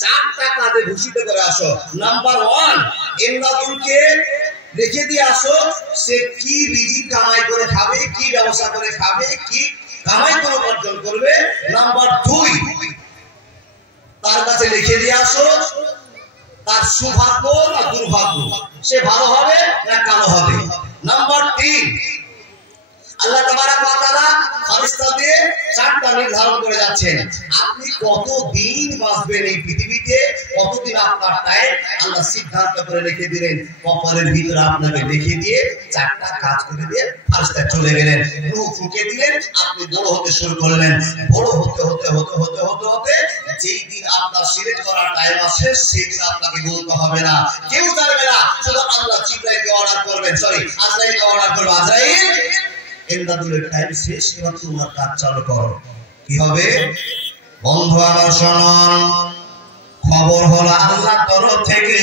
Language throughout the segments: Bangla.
চারটা কাজে ভূষিত করে আসো। নাম্বার 1, ইমদাদুলকে রেখে দিয়ে আসো সে কি রিজিক কামাই করে খাবে, কি ব্যবসা করে খাবে, কি কামাই করে উপার্জন করবে। নাম্বার 2, তার কাছে লিখে দিয়ে আসো তার সৌভাগ্য না দুর্ভাগ্য, সে ভালো হবে না কালো হবে। নাম্বার 3, আল্লাহ তাবারাক ওয়া তাআলা ফেরেশতা দিয়ে চারটা নির্ধারণ করে যাচ্ছেন, আপনি কতদিন বাঁচবেন এই পৃথিবীতে, কতদিন আপনার টাইম আল্লাহ সিদ্ধান্ত করে রেখে দিলেন। কপালের ভিতরে আপনাকে রেখে দিয়ে চারটা কাজ করে দিয়ে ফেরেশতা চলে গেলেন। রূহ ফুঁকে দিলেন, আপনি বড় হতে শুরু করলেন। বড় হতে হতে হতে হতে হতে হতে যেই দিন আপনার সিলেক্ট করার টাইম আসে সেই দিন আপনাকে বলতে হবে না, কেউ জানবে না, শুধু আল্লাহ জিবরাইলকে অর্ডার করবেন, আজরাইলকে অর্ডার করবে, আজরাইল ইমদাদুলের টাইম শেষ, এবার তোমার কাজ চালু করো। কি হবে? বন্ধু আমার শুনুন, খবর হলো আল্লাহর তরফ থেকে,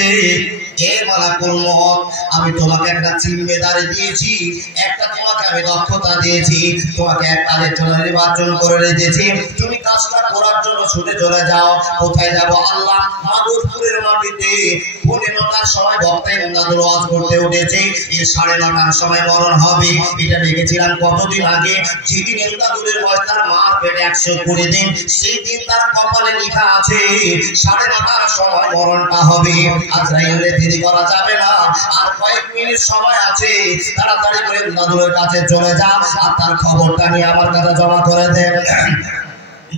এ মালাকুল মউত আমি তোমাকে একটা জিম্মেদারি দিয়েছি, একটা তোমাকে আমি দক্ষতা দিয়েছি, তোমাকে এক কাজের জন্য নির্বাচন করে রেখেছি, তুমি কাজটা করার জন্য ছুটে চলে যাও। কোথায় যাব? আল্লাহ মাদুরপুরের মাটিতে 9টার সময় বক্তা ইমদাদুল ওয়াজ করতে উঠেছে, এর 9:30টার সময় মরণ হবে। এটা দেখেছিলাম কতদিন আগে, যেদিন ইমদাদুলের বয়স তার মার পেটে 120 দিন, সেই দিন তার কপালে লেখা আছে 9:30টার সময় মরণটা হবে। আজরাইলের দেরি করা যাবে না, আর কয়েক মিনিট সময় আছে, তাড়াতাড়ি করে ইমদাদুলের কাছে চলে যা আর তার খবরটা নিয়ে আমার কাছে জমা করে দে।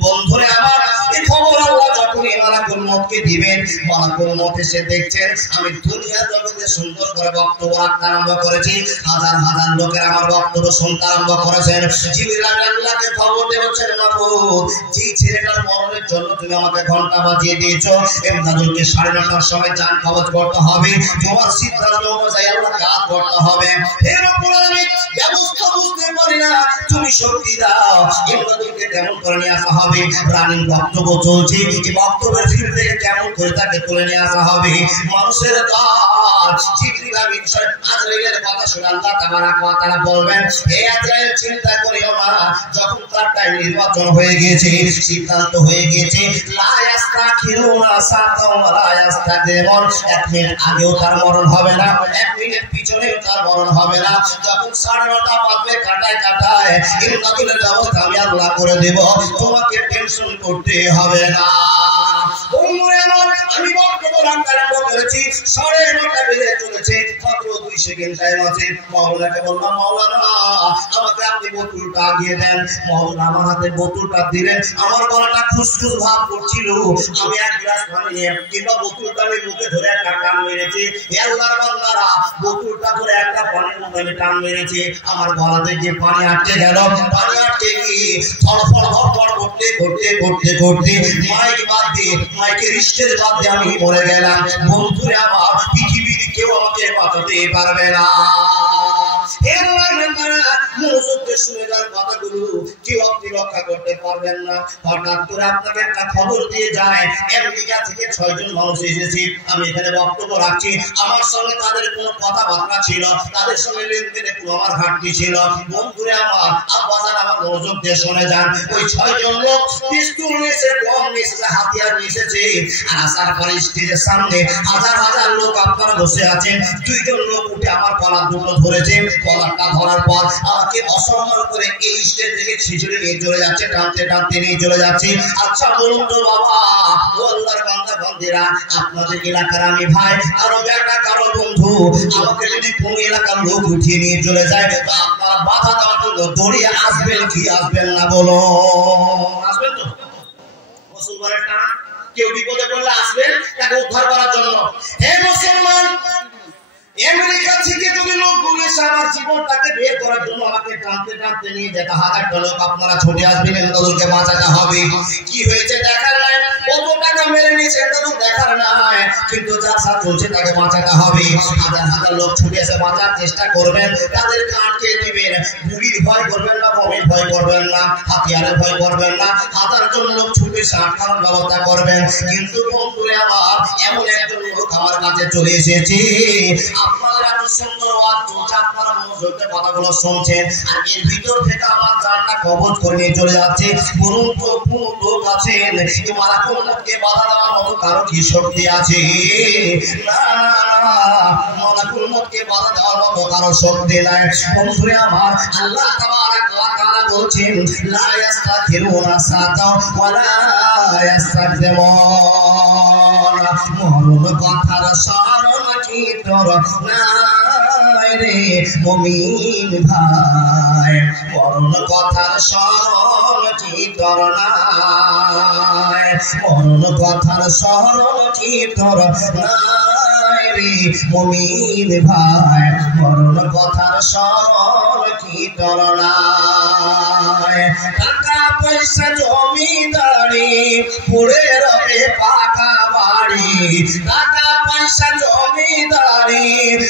বন্ধুরে আমার, এই খবর আল্লাহ যখন মালাকুল মউতকে দিবেন, মালাকুল মউত এসে দেখছেন আমি দুনিয়া জগতে সুন্দর করে বক্তব্য রাখতে আরম্ভ করেছি, হাজার হাজার লোকের আমার বক্তব্য শুনতে আরম্ভ করেছেন। জিবরিল আল্লাহকে খবর দেওয়াচ্ছেন, মাবুদ যে ছেলেটার মরণের জন্য তুমি আমাকে ঘন্টা বাজিয়ে দিয়েছো, ইমদাদুলকে 9:30টার সময় জান কবজ করতে হবে, তোমার সিদ্ধান্ত অনুযায়ী আল্লাহ কাজ করতে হবে। হে রব্বুল আলামিন, ব্যবস্থা বুঝতে পারি না, তুমি শক্তি দাও, ইমদাদুলকে কেমন করে নিয়ে আসা হবে। রানীর বক্তব্য চলছে, এই বক্তব্যের ফিল্ড থেকে কেমন করে তাকে তুলে নিয়ে আসা হবে। মানুষের দল জিবরিল আমিন আজরাইলের কথা শুনে আল্লাহ তাবারাক ওয়া তাআলা বলবেন, হে আজরাইল চিন্তা করিও না, যখন তার টাইম নির্বাচন হয়ে গিয়েছে, সিদ্ধান্ত হয়ে গিয়েছে, লা ইয়াস্তাখিরুনা সাআতাও ওয়া লা ইয়াস্তাকদিমুন, 1 মিনিট আগেও তার মরণ হবে না, 1 মিনিট পিছনেও তার মরণ হবে না। যখন 9:30টা বাজবে কাটায় কাটায় ইমদাদুলের ব্যবস্থা আমি আল্লাহ করে দেব, তোমাকে টেনশন করতে হবে না। আমি বক্তব্য রাখতে আরম্ভ করেছি, 9:30 বেজে চলেছে, মাত্র 2 সেকেন্ড টাইম আছে। মাওলানাকে বললাম, মাওলানা আমাকে আপনি বোতলটা আগিয়ে দেন। মাওলানা আমার হাতে বোতলটা দিলেন, আমার গলাটা খুসখুস ভাব করছিল, আমি 1 গ্লাস পানি নিয়ে কিংবা বোতলটা আমি মুখে ধরে একটা টান মেরেছি। হে আল্লাহর বান্দারা, বোতলটা ধরে একটা পানির মধ্যে আমি টান মেরেছি, আমার গলাতে যে পানি আটকে গেল, পানি আটকে গিয়ে ফড়ফড় ফড়ফড় করতে করতে করতে করতে মাইক বাদ দিয়ে, মাইকের স্টেজ বাদ দিয়ে আমি মরে গেলাম। বন্ধুরে আমার, পৃথিবীর কেউ আমাকে বাঁচাতে পারবে না। শুনে যার কথাগুলো কেউ আপনি রক্ষা করতে পারবেন না। হঠাৎ করে আপনাকে একটা খবর দিয়ে যায়, আমেরিকা থেকে 6 জন মানুষ এসেছে, আমি এখানে বক্তব্য রাখছি, আমার সঙ্গে তাদের কোনো কথাবার্তা ছিল, তাদের সঙ্গে লেনদেনে কোনো আমার ঘাটতি ছিল। বন্ধুরে আমার, আব্বাজান আমার মনোযোগ দিয়ে শুনে যান, ওই 6 জন লোক পিস্তল নিয়েছে, বম নিয়েছে, হাতিয়ার নিয়েছে, আসার পরে স্টেজের সামনে হাজার হাজার লোক আপনারা বসে আছেন। 2 জন লোক উঠে আমার কলার দুটো ধরেছে, কলারটা ধরার পর আমাকে অসম্মান করে এই স্টেজ থেকে ছিঁচড়ে নিয়ে চলে যাচ্ছে, টানতে টানতে নিয়ে চলে যাচ্ছে। আচ্ছা বলুন তো বাবা, ও আল্লাহর বান্দা বান্দিরা, আপনাদের এলাকার আমি ভাই, আরো একটা কারো বন্ধু, আমাকে যদি কোন এলাকার লোক উঠিয়ে নিয়ে চলে যায়, তো আপনারা বাধা দেওয়ার জন্য দৌড়িয়ে আসবেন কি আসবেন না? বলো, আসবেন তো? মুসলমানের টানা, কেউ বিপদে পড়লে আসবেন তাকে উদ্ধার করার জন্য। হে মুসলমান, আমেরিকা থেকে যদি লোকগুলো সারা জীবনটাকে বের করার জন্য আমাকে টানতে টানতে নিয়ে যেতে, হাজারটা লোক আপনারা ছুটে আসবেন, তাদেরকে বাঁচাতে হবে। কি হয়েছে দেখার নাই, কত টাকা মেরে নিয়েছে তাদের দেখার নাই, কিন্তু যার সাথে চলছে তাকে বাঁচাতে হবে। হাজার হাজার লোক ছুটে এসে বাঁচার চেষ্টা করবেন, তাদেরকে আটকে দিবেন। গুলির ভয় করবেন না, বোমের ভয় করবেন না, হাতিয়ারের ভয় করবেন না, হাজার জন লোক ছুটে এসে আটকানোর ব্যবস্থা করবেন। কিন্তু বন্ধুরে আমার, এমন একজন লোক আমার কাছে চলে এসেছে, আপনারা এত সুন্দর ওয়াজ চলছে, আপনারা মনোযোগের কথাগুলো শুনছেন আর এর ভিতর থেকে আমার জানটা কবজ করে নিয়ে চলে যাচ্ছে। বলুন তো কোন লোক আছেন এই মালাকুল মউতকে বাধা দেওয়ার মতো কারো কি শক্তি আছে? না, মালাকুল মউতকে বাধা দেওয়ার মতো কারো শক্তি নাই। বন্ধুরে আমার, আল্লাহ তাবারক ওয়া তাআলা বলছেন লা ইস্তাখিরুনা সাতা ওয়া লা ইস্তাকদিমুন। মরণ কথার স্মরণ কি তোর নাই রে মুমিন ভাই? মরণ কথার স্মরণ কি তোর নাই? মরণ কথার স্মরণ কি তোর নাই রে মুমিন ভাই? মরণ কথার স্মরণ কি তোর নাই? টাকা পয়সা জমিদারি পড়ে রবে পাকা বাড়ি, টাকা পয়সা জমিদারি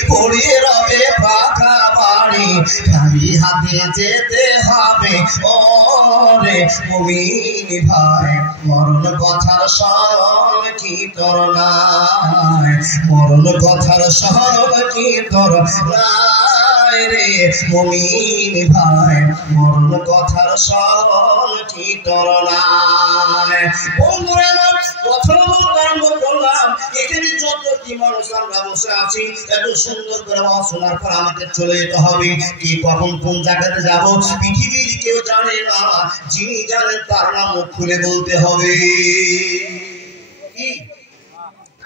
পড়ে রবে পাকা বাড়ি, খালি হাতে যেতে হবে ওরে মুমিন ভাই। মরণ কথার স্মরণ কি তোর নাই? মরণ কথার স্মরণ কি তোর নাই রে মুমিন ভাই? মরণ কথার স্মরণ কি তোর নাই? বন্ধুরা প্রথম আরম্ভ করলাম, এখানে যত কি মানুষ আমরা বসে আছি, এত সুন্দর করে আওয়াজ শোনার পর আমাদের চলে যেতে হবে। কি কখন কোন জায়গাতে যাব পৃথিবীর কেউ জানে না, যিনি জানেন তার নাম মুখ খুলে বলতে হবে। কি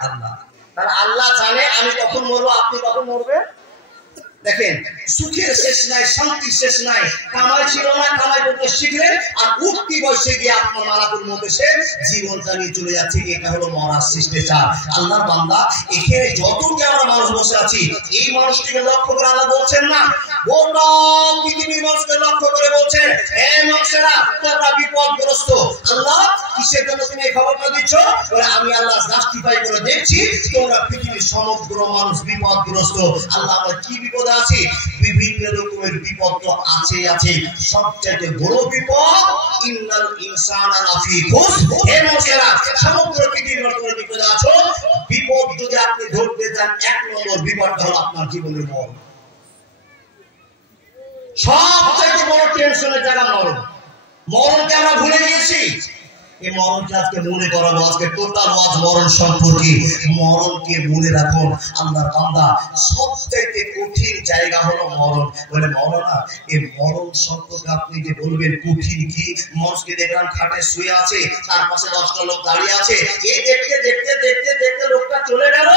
আল্লাহ, তাহলে আল্লাহ জানে আমি কখন মরবো, আপনি কখন মরবেন। দেখেন, সুখের শেষ নাই, শান্তির শেষ নাই। কামাই ছিল না, কামাই করতে শিখলেন আর উঠতি বয়সে গিয়ে আপনার মালাকুল মউত এসে জীবন চালিয়ে চলে যাচ্ছে। এটা হলো মরার শিষ্টাচার। আল্লাহর বান্দা, এখানে যতটি আমরা মানুষ বসে আছি, এই মানুষটিকে লক্ষ্য করে আল্লাহ বলছেন না, গোটা পৃথিবীর মানুষকে লক্ষ্য করে বলছেন, হে মানুষেরা তোমরা বিপদগ্রস্ত। আল্লাহ কিসের জন্য তুমি এই খবরটা দিচ্ছ? বলে আমি আল্লাহ জাস্টিফাই করে দেখছি তোমরা পৃথিবীর সমগ্র মানুষ বিপদগ্রস্ত। আল্লাহ আমরা কি বিপদ আছি? বিভিন্ন রকমের বিপদ তো আছে। সবচেয়ে বড় বিপদ ইন্নাল ইনসানা লাফি খুস। হে মানুষেরা সমগ্র পৃথিবীর মানুষের বিপদ আছো। বিপদ যদি আপনি ধরতে যান, এক নম্বর বিপদটা হলো আপনার জীবনের মরণ। সবচেয়ে বড় টেনশনের জায়গা মরণ। মরণকে আমরা ভুলে গিয়েছি। এই মরণকে আজকে মনে করাবো। আজকে টোটাল ওয়াজ মরণ সম্পর্কে। মরণকে মনে রাখুন। আল্লাহর বান্দা, সবচাইতে কঠিন জায়গা হলো মরণ। বলে মরণা, এই মরণ সম্পর্কে আপনি যে বলবেন কঠিন কি? মানুষকে দেখলাম খাটে শুয়ে আছে, তার পাশে 10টা লোক দাঁড়িয়ে আছে। এই দেখতে দেখতে দেখতে দেখতে লোকটা চলে গেল,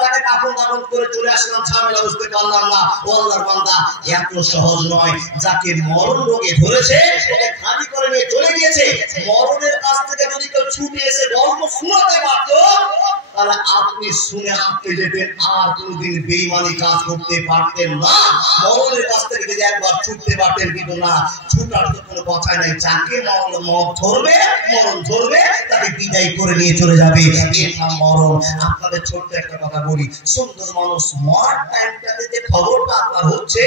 তাকে কাফন দাফন করে চলে আসলাম, ঝামেলা বুঝতে পারলাম না। ও আল্লাহর বান্দা, এত সহজ নয়। যাকে মরণ রোগে ধরেছে ওকে খালি করে নিয়ে চলে গিয়েছে। মরণের কাছ থেকে যদি কেউ ছুটে এসে গল্প শোনাতে পারত, তাহলে আপনি শুনে আটকে যেতেন, আর কোনদিন বেঈমানি কাজ করতে পারতেন না। মরণের কাছ থেকে যদি একবার ছুটতে পারতেন, কিন্তু না, ছুটার তো কোনো কথাই নাই। যাকে মরণ ধরবে তাকে বিদায় করে নিয়ে চলে যাবে। এর নাম মরণ। আপনাদের ছোট্ট একটা কথা বলি, সুন্দর মানুষ মরার টাইমটাতে যে খবরটা আপনার হচ্ছে,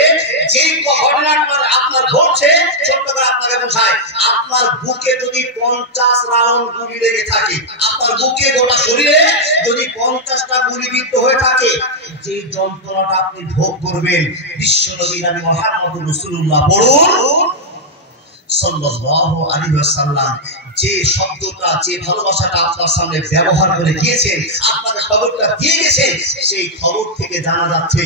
যে ঘটনাটা আপনার ঘটছে, ছোট্ট করে আপনাকে বোঝায়, আপনার বুকে যদি 50 রাউন্ড গুলি লেগে থাকে, আপনার বুকে গোটা শরীরে যদি 50টা গুলিবিদ্ধ হয়ে থাকে, যে যন্ত্রণাটা আপনি ভোগ করবেন, বিশ্বনবী নবী মুহাম্মদুর রাসূলুল্লাহ পড়ুন সাল্লাল্লাহু আলাইহি ওয়াসাল্লাম, যে শব্দটা, যে ভালোবাসাটা আপনার সামনে ব্যবহার করে গিয়েছেন, আপনাকে খবরটা দিয়ে গেছেন, সেই খবর থেকে জানা যাচ্ছে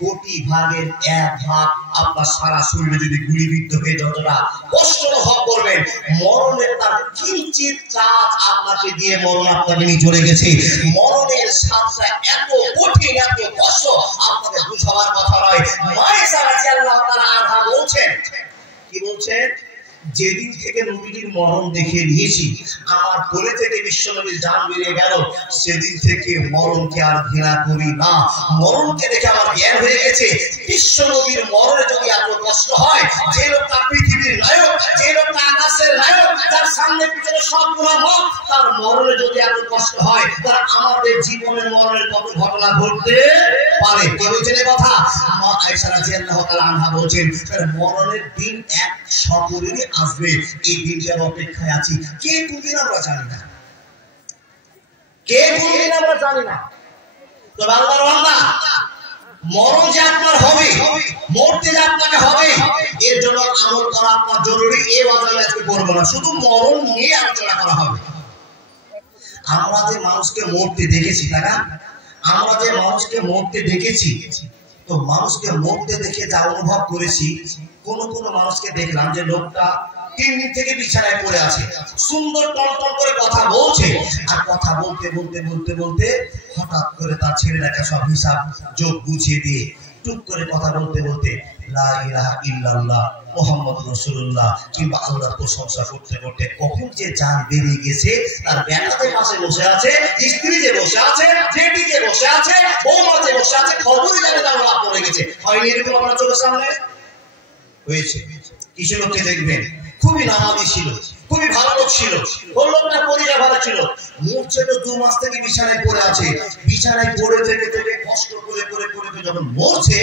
কোটি ভাগের 1 ভাগ আপনার সারা শরীরে যদি গুলিবিদ্ধ হয়ে যতটা কষ্ট অনুভব করবেন, মরণের তার কিঞ্চিত চাঁদ আপনাকে দিয়ে মরণ আপনাকে নিয়ে চলে গেছে। মরণের স্বাদটা এত কঠিন, এত কষ্ট, আপনাকে বুঝাবার কথা নয়। মায়েশা রাদিয়াল্লাহু তাআলা আনহা বলছেন, কি বলছেন? যেদিন থেকে নবীজির মরণ দেখে নিয়েছি, আমার কোলে থেকে বিশ্বনবীর জান বেরিয়ে গেল, সেদিন থেকে মরণকে আর ঘৃণা করি না। মরণকে দেখে আমার জ্ঞান হয়ে গেছে, বিশ্বনবীর মরণে যদি এত কষ্ট হয়, যে লোকটা পৃথিবীর নায়ক, যে লোকটা আকাশের নায়ক, তার সামনে পিছনে সব গুনাহ, তার মরণে যদি এত কষ্ট হয়, তাহলে আমাদের জীবনের মরণের কত ঘটনা ঘটতে পারে। কে বলছেন এই কথা? মা আয়েশা রাদিয়াল্লাহু তাআলা আনহা বলছেন, মরণের দিন এক সকলেরই আসবে। এই দিনটার অপেক্ষায় আছি। কে কোনদিন আমরা জানি না, কে কোনদিন আমরা জানি না। তো আল্লাহর বান্দা, মরণ যে আপনার হবে, মরতে যে আপনাকে হবে, এর জন্য আমল করা আপনার জরুরি। এই ওয়াজ আমি আজকে করবো না, শুধু মরণ নিয়ে আলোচনা করা হবে। আমরা যে মানুষকে মরতে দেখেছি, তারা আমরা যে মানুষকে মরতে দেখেছি, তো মানুষকে মরতে দেখে যা অনুভব করেছি, কোন কোন মানুষকে দেখলাম যে লোকটা 3 দিন থেকে বিছানায় পড়ে আছে, সুন্দর টনটন করে কথা বলছে, আর কথা বলতে বলতে বলতে বলতে হঠাৎ করে তার ছেলেটাকে সব হিসাব যোগ বুঝিয়ে দিয়ে টুক করে কথা বলতে বলতে লা ইলাহা ইল্লাল্লাহ মুহাম্মদ রাসূলুল্লাহ কিংবা আল্লাহর প্রশংসা করতে করতে কখন যে জান বেরিয়ে গেছে, তার বেটাদের পাশে বসে আছে, স্ত্রী যে বসে আছে, বেটি যে বসে আছে, বৌমা যে বসে আছে, খবরই জানে তার লাভ পড়ে গেছে। হয়নি এরকম আপনার চোখের সামনে হয়েছে? কিছু লোককে দেখবেন খুবই নামাজি ছিল, খুবই ভালো লোক ছিল, ওর লোকটা পরিচা ভালো ছিল, মরছে তো 2 মাস থেকে বিছানায় পড়ে আছে, বিছানায় পড়ে থেকে থেকে কষ্ট করে করে করে যখন মরছে,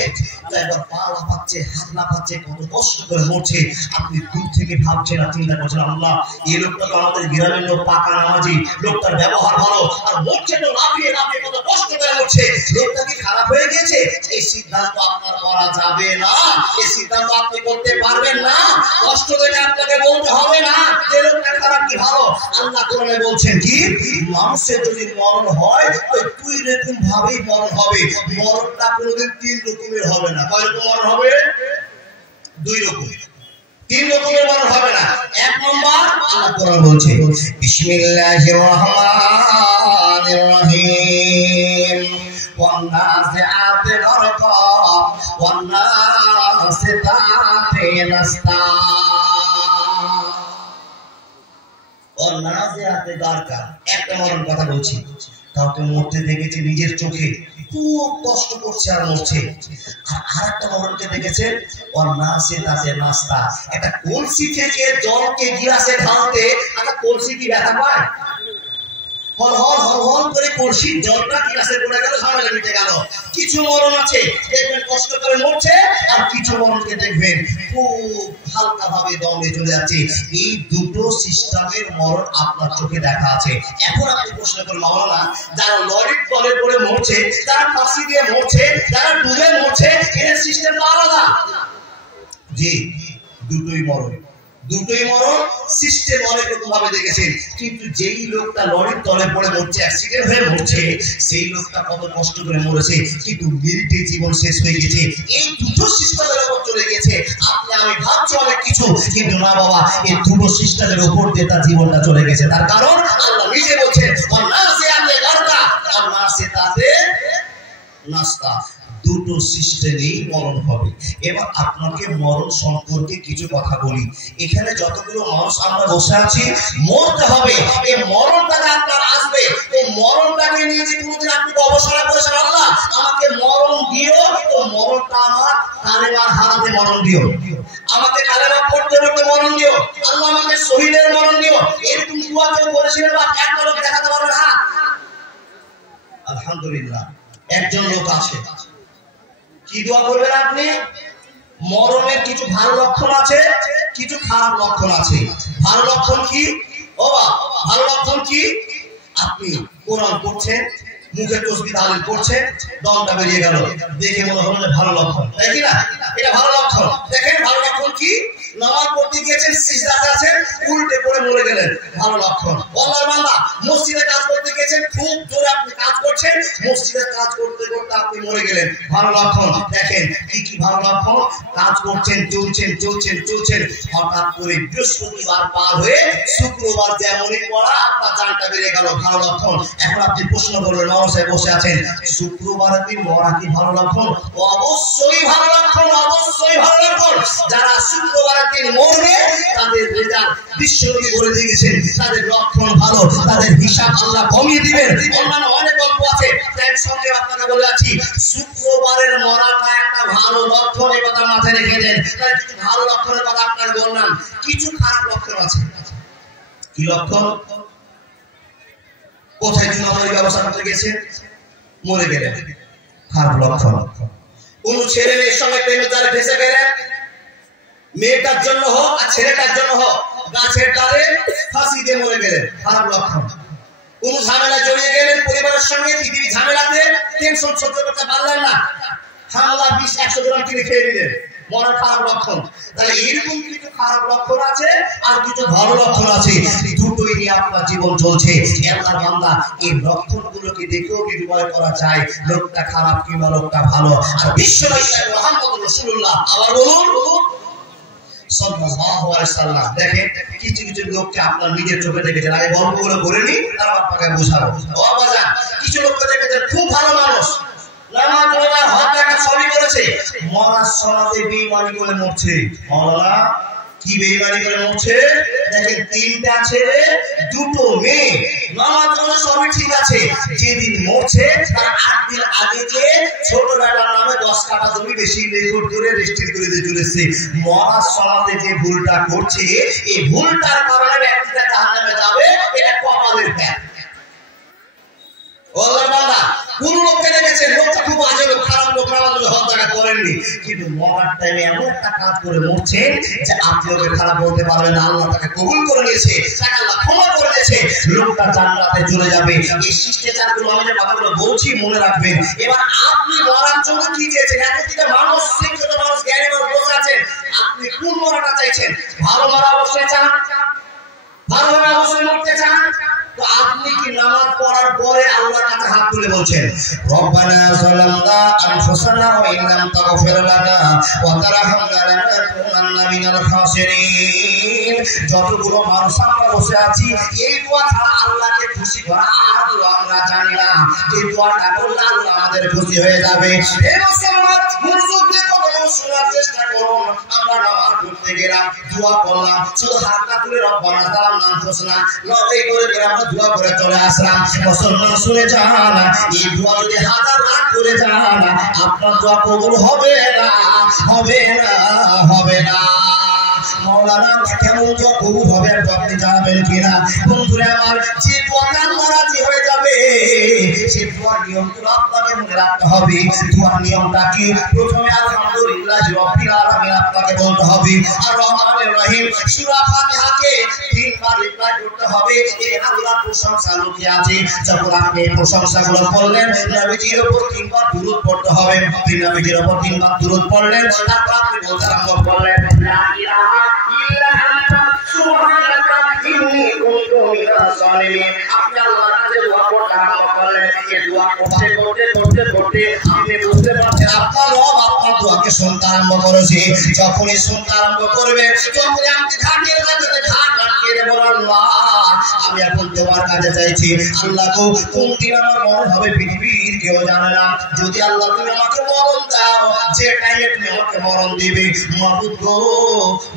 একবার পা লাফাচ্ছে, হাত লাফাচ্ছে, কত কষ্ট করে মরছে। আপনি দূর থেকে ভাবছেন আর চিন্তা করছেন, আল্লাহ এই লোকটা তো আমাদের গ্রামের লোক, পাকা নামাজি, লোকটার ব্যবহার ভালো, আর মরছে তো লাফিয়ে লাফিয়ে কত কষ্ট করে মরছে, লোকটা কি খারাপ হয়ে গেছে? এই সিদ্ধান্ত আপনার করা যাবে না, এই সিদ্ধান্ত আপনি করতে পারবেন না, কষ্ট করে আপনাকে বলতে হবে না যে লোকটা খারাপ কি ভালো। আল্লাহ কোরআনে বলছেন কি, মানুষের যদি মরণ হয় তো 2 রকম ভাবেই মরণ হবে। মরণটা কোনোদিন 3 রকমের হবে না। কয় রকম মরণ হবে? 2 রকম, 3 রকমের মরণ হবে না। 1 নম্বর, আল্লাহ কোরআন বলছে বিসমিল্লাহির রহমানির রহিম ওয়ান্নাজিআতি গারকা ওয়ান্নাসিতাতি নাসতা। একটা মরণ কথা বলছি, কাউকে মরতে দেখেছে নিজের চোখে, খুব কষ্ট করছে আর মরছে। আর আরেকটা মরণকে দেখেছে নাস্তা, একটা কলসি থেকে জলকে গিলাসে ঢালতে একটা কলসি কি ব্যথা পায়? হল হল হল হল করে কলসির জলটা গিলাসে পড়ে গেল, ঝামেলা মিটে গেল। কিছু মরণ আছে দেখবেন কষ্ট করে মরছে, আর কিছু মরণকে দেখবেন খুব হালকা ভাবে দমে চলে যাচ্ছে। এই দুটো সিস্টেমের মরণ আপনার চোখে দেখা আছে। এখন আপনি প্রশ্ন করেন, মাওলানা যারা লরির তলে পড়ে মরছে, যারা ফাঁসি দিয়ে মরছে, যারা ডুবে মরছে, এর সিস্টেম তো আলাদা। জি, দুটোই মরণ, দুটোই মরণ, সিস্টেম অনেক রকম ভাবে দেখেছেন। কিন্তু যেই লোকটা লরির তলে পড়ে মরছে, অ্যাক্সিডেন্ট হয়ে মরছে, সেই লোকটা কত কষ্ট করে মরেছে, কিন্তু মিনিটে জীবন শেষ হয়ে গেছে। এই দুটো সিস্টেমের উপর চলে গেছে। আপনি আমি ভাবছি অনেক কিছু, কিন্তু না বাবা, এই দুটো সিস্টেমের উপর দিয়ে তার জীবনটা চলে গেছে। তার কারণ আল্লাহ নিজে বলছেন নাস্তা, দুটো সিস্টেমেই মরণ হবে। এবার আপনাকে মরণ সম্পর্কে কিছু কথা বলি। এখানে যতগুলো মানুষ আমরা বসে আছি, মরতে হবে। এই মরণটাকে আপনার আসবে, এই মরণটাকে নিয়ে যে কোনোদিন আপনি গবেষণা করেছেন, আল্লাহ আমাকে মরণ দিও, তো মরণটা আমার কালেমার হারাতে মরণ দিও, আমাকে কালেমা পড়তে পড়তে মরণ দিও, আল্লাহ আমাকে শহীদের মরণ দিও। এরকম দোয়া কেউ করেছিলেন বা একটা লোক দেখাতে পারবে না? আলহামদুলিল্লাহ, একজন লোক আছে। কি দোয়া করবেন আপনি? মরণের কিছু ভালো লক্ষণ আছে, কিছু খারাপ লক্ষণ আছে। ভালো লক্ষণ কি? ও বাবা, ভালো লক্ষণ কি? আপনি কোরআন পড়ছেন, মুখে তাসবিহ তাহলিল করছেন, দমটা বেরিয়ে গেল, দেখে মনে হলো যে ভালো লক্ষণ, তাই কি না? এটা ভালো লক্ষণ। দেখেন ভালো লক্ষণ কি? নামাজ পড়তে গিয়েছেন, সিজদাতে আছেন, উল্টে পড়ে মরে গেলেন, ভালো লক্ষণ। আল্লাহর বান্দা মসজিদে কাজ করতে গিয়েছেন, খুব জোরে আপনি কাজ করছেন, মসজিদে কাজ করতে করতে আপনি মরে গেলেন, ভালো লক্ষণ। দেখেন কি কি ভালো লক্ষণ? কাজ করছেন, চলছেন চলছেন চলছেন, হঠাৎ করে বৃহস্পতিবার পার হয়ে শুক্রবার যেমনই পড়া, আপনার জানটা বেরিয়ে গেল, ভালো লক্ষণ। এখন আপনি প্রশ্ন করবেন, মানুষে বসে আছেন, শুক্রবারের দিন মরা কি ভালো লক্ষণ? অবশ্যই ভালো লক্ষণ, অবশ্যই ভালো লক্ষণ। যারা শুক্রবারের দিন মরবে, তাদের রেজাল্ট বিশ্বনবী বলে দিয়েছেন, তাদের লক্ষণ ভালো, তাদের হিসাব আল্লাহ কমিয়ে দিবেন। অন্যান্য অনেক গল্প আছে, তাই সঙ্গে আপনাকে বলে যাচ্ছি, শুক্রবারের মরাটা একটা ভালো লক্ষণ, এই কথা মাথায় রেখে দেন। তাই কিছু ভালো লক্ষণের কথা আপনাকে বললাম, কিছু খারাপ লক্ষণ আছে। কি লক্ষণ? কোথায় জুনামারি ব্যবস্থা করতে গেছে, মরে গেলেন, খারাপ লক্ষণ। কোন ছেলে মেয়ের সঙ্গে প্রেমের জালে ফেসে গেলেন, মেয়েটার জন্য হোক আর ছেলেটার জন্য হোক, গাছের ডালে ফাঁসি দিয়ে মরে গেলেন, খারাপ লক্ষণ। কোন ঝামেলা জড়িয়ে গেলেন পরিবারের সঙ্গে, পৃথিবীর ঝামেলাতে টেনশন সহ্য করতে পারলেন না, হামলা 20-100 গ্রাম কিনে খেয়ে নিলেন, মরার খারাপ লক্ষণ। তাহলে এরকম কিছু খারাপ লক্ষণ আছে আর কিছু ভালো লক্ষণ আছে, দুটোই নিয়ে আপনার জীবন চলছে। আল্লাহর বান্দা, এই লক্ষণগুলোকে দেখেও নির্ণয় করা যায় লোকটা খারাপ কিংবা লোকটা ভালো। আর বিশ্বনবী মুহাম্মদ রাসূলুল্লাহ আবার বলুন সাল্লাল্লাহু আলাইহি সাল্লাম, দেখেন কিছু কিছু লোককে আপনার নিজের চোখে দেখেছেন, আগে গল্পগুলো করে নি তারপর আপনাকে বোঝাবো। ও বাজান, কিছু লোককে দেখেছেন খুব ভালো মানুষ, নামাজ রোজা হজ যাকাত সবই করেছে, মরার সলাতে বেঈমানি করে মরছে। মাওলানা কি বেঈমানি করে মরছে? দেখেন 3টা ছেলে 2টো মেয়ে, নামাজ রোজা সবই ঠিক আছে, যেদিন মরছে তার 8 দিন আগে যে ছোট বেটার নামে 10 কাঠা জমি বেশি রেকর্ড করে রেজিস্ট্রি করে দিয়ে চলেছে। মরার সলাতে যে ভুলটা করছে, এই ভুলটার কারণে ব্যক্তিটা জাহান্নামে যাবে, এটা কপালের ব্যাপার। আল্লাহর বান্দা, কোন লোককে দেখেছেন লোকটা খুব বাজে লোক, খারাপ লোক, নামাজ হজ যাকাত করেননি, কিন্তু মরার টাইমে এমন একটা কাজ করে মরছেন যে আপনি ওকে খারাপ বলতে পারবেন না, আল্লাহ তাকে কবুল করে নিয়েছে, তাকে আল্লাহ ক্ষমা করে দিয়েছে, লোকটা জান্নাতে চলে যাবে। এই শিষ্টাচারগুলো আমি যে কথাগুলো বলছি মনে রাখবেন। এবার আপনি মরার জন্য কি চেয়েছেন? এতদিকে মানুষ, শিক্ষিত মানুষ, জ্ঞানী মানুষ বসে আছেন, আপনি কোন মরাটা চাইছেন? ভালো মরা অবশ্যই চান, ভালোভাবে অবশ্যই মরতে চান, তো আপনি কি নামাজ পড়ার পরে আল্লাহর কাছে হাত তুলে বলছেন রব্বানা যালামনা আনফুসানা ওয়া ইন লাম তাগফির লানা ওয়া তারহামনা লানাকুনান্না মিনাল খাসিরিন? যতগুলো মানুষ আমরা বসে আছি, এই দোয়া ছাড়া আল্লাহকে খুশি করা আর দোয়া আমরা জানি না। এই দোয়াটা করলে আল্লাহ আমাদের খুশি হয়ে যাবে। এই মুসলমান মনোযোগ দিয়ে কথা শোনার চেষ্টা করুন। আমরা নামাজ পড়তে গেলাম, দোয়া করলাম, শুধু হাতটা তুলে রব্বানা যালামনা আনফুসানা লড়াই করে আমরা দোয়া করে চলে আসলাম। মুসলমান শুনে যান, এই দোয়া যদি 1000 লাখ করে যান, আপনার দোয়া কবুল হবে না, হবে না, হবে না। মাওলানা কেমন দোয়া কবুল হবে আপনি জানাবেন কিনা? বন্ধুরা আমার, যে দোয়াটা আল্লাহ রাজি হয়ে যাবে, সেই দোয়ার নিয়মগুলো আপনাকে মনে রাখতে হবে। দোয়ার নিয়মটা কি? প্রথমে আলহামদুলিল্লাহি রাব্বিল আলামিন আপনাকে বলতে হবে, আর রহমানির রহিম সূরা ফাতিহাকে 3 বার রিপিট করতে হবে। এই আল্লাহর প্রশংসা লুকিয়ে আছে। যখন আপনি এই প্রশংসাগুলো বললেন, নবীজির উপর 3 বার দুরূদ পড়তে হবে। নবীজির উপর 3 বার দুরূদ পড়লেন, তারপর আপনি বলতে আরম্ভ করলেন লা ইলাহা ইল্লা আনতা সুবহানাকা ইন্নী কুনতু মিনাজ জালিমিন। আপনি আল্লাহর কাছে দোয়া করতে আরম্ভ করলেন। এই দোয়া করতে করতে করতে করতে আপনি বুঝতে পারছেন আপনার রব আপনার দোয়াকে শুনতে আরম্ভ করেছে। যখনই শুনতে আরম্ভ করবে, তখনই আপনি ঘাটিয়ে রাখতে ঘাট আটকে দেবেন, আল্লাহ আমি এখন তোমার কাছে চাইছি। আল্লাহ গো, কোন দিন আমার মরণ হবে পৃথিবীর কেউ জানে না। যদি আল্লাহ তুমি আমাকে মরণ দাও, যে টাইমে তুমি আমাকে মরণ দিবে, মাবুদ গো,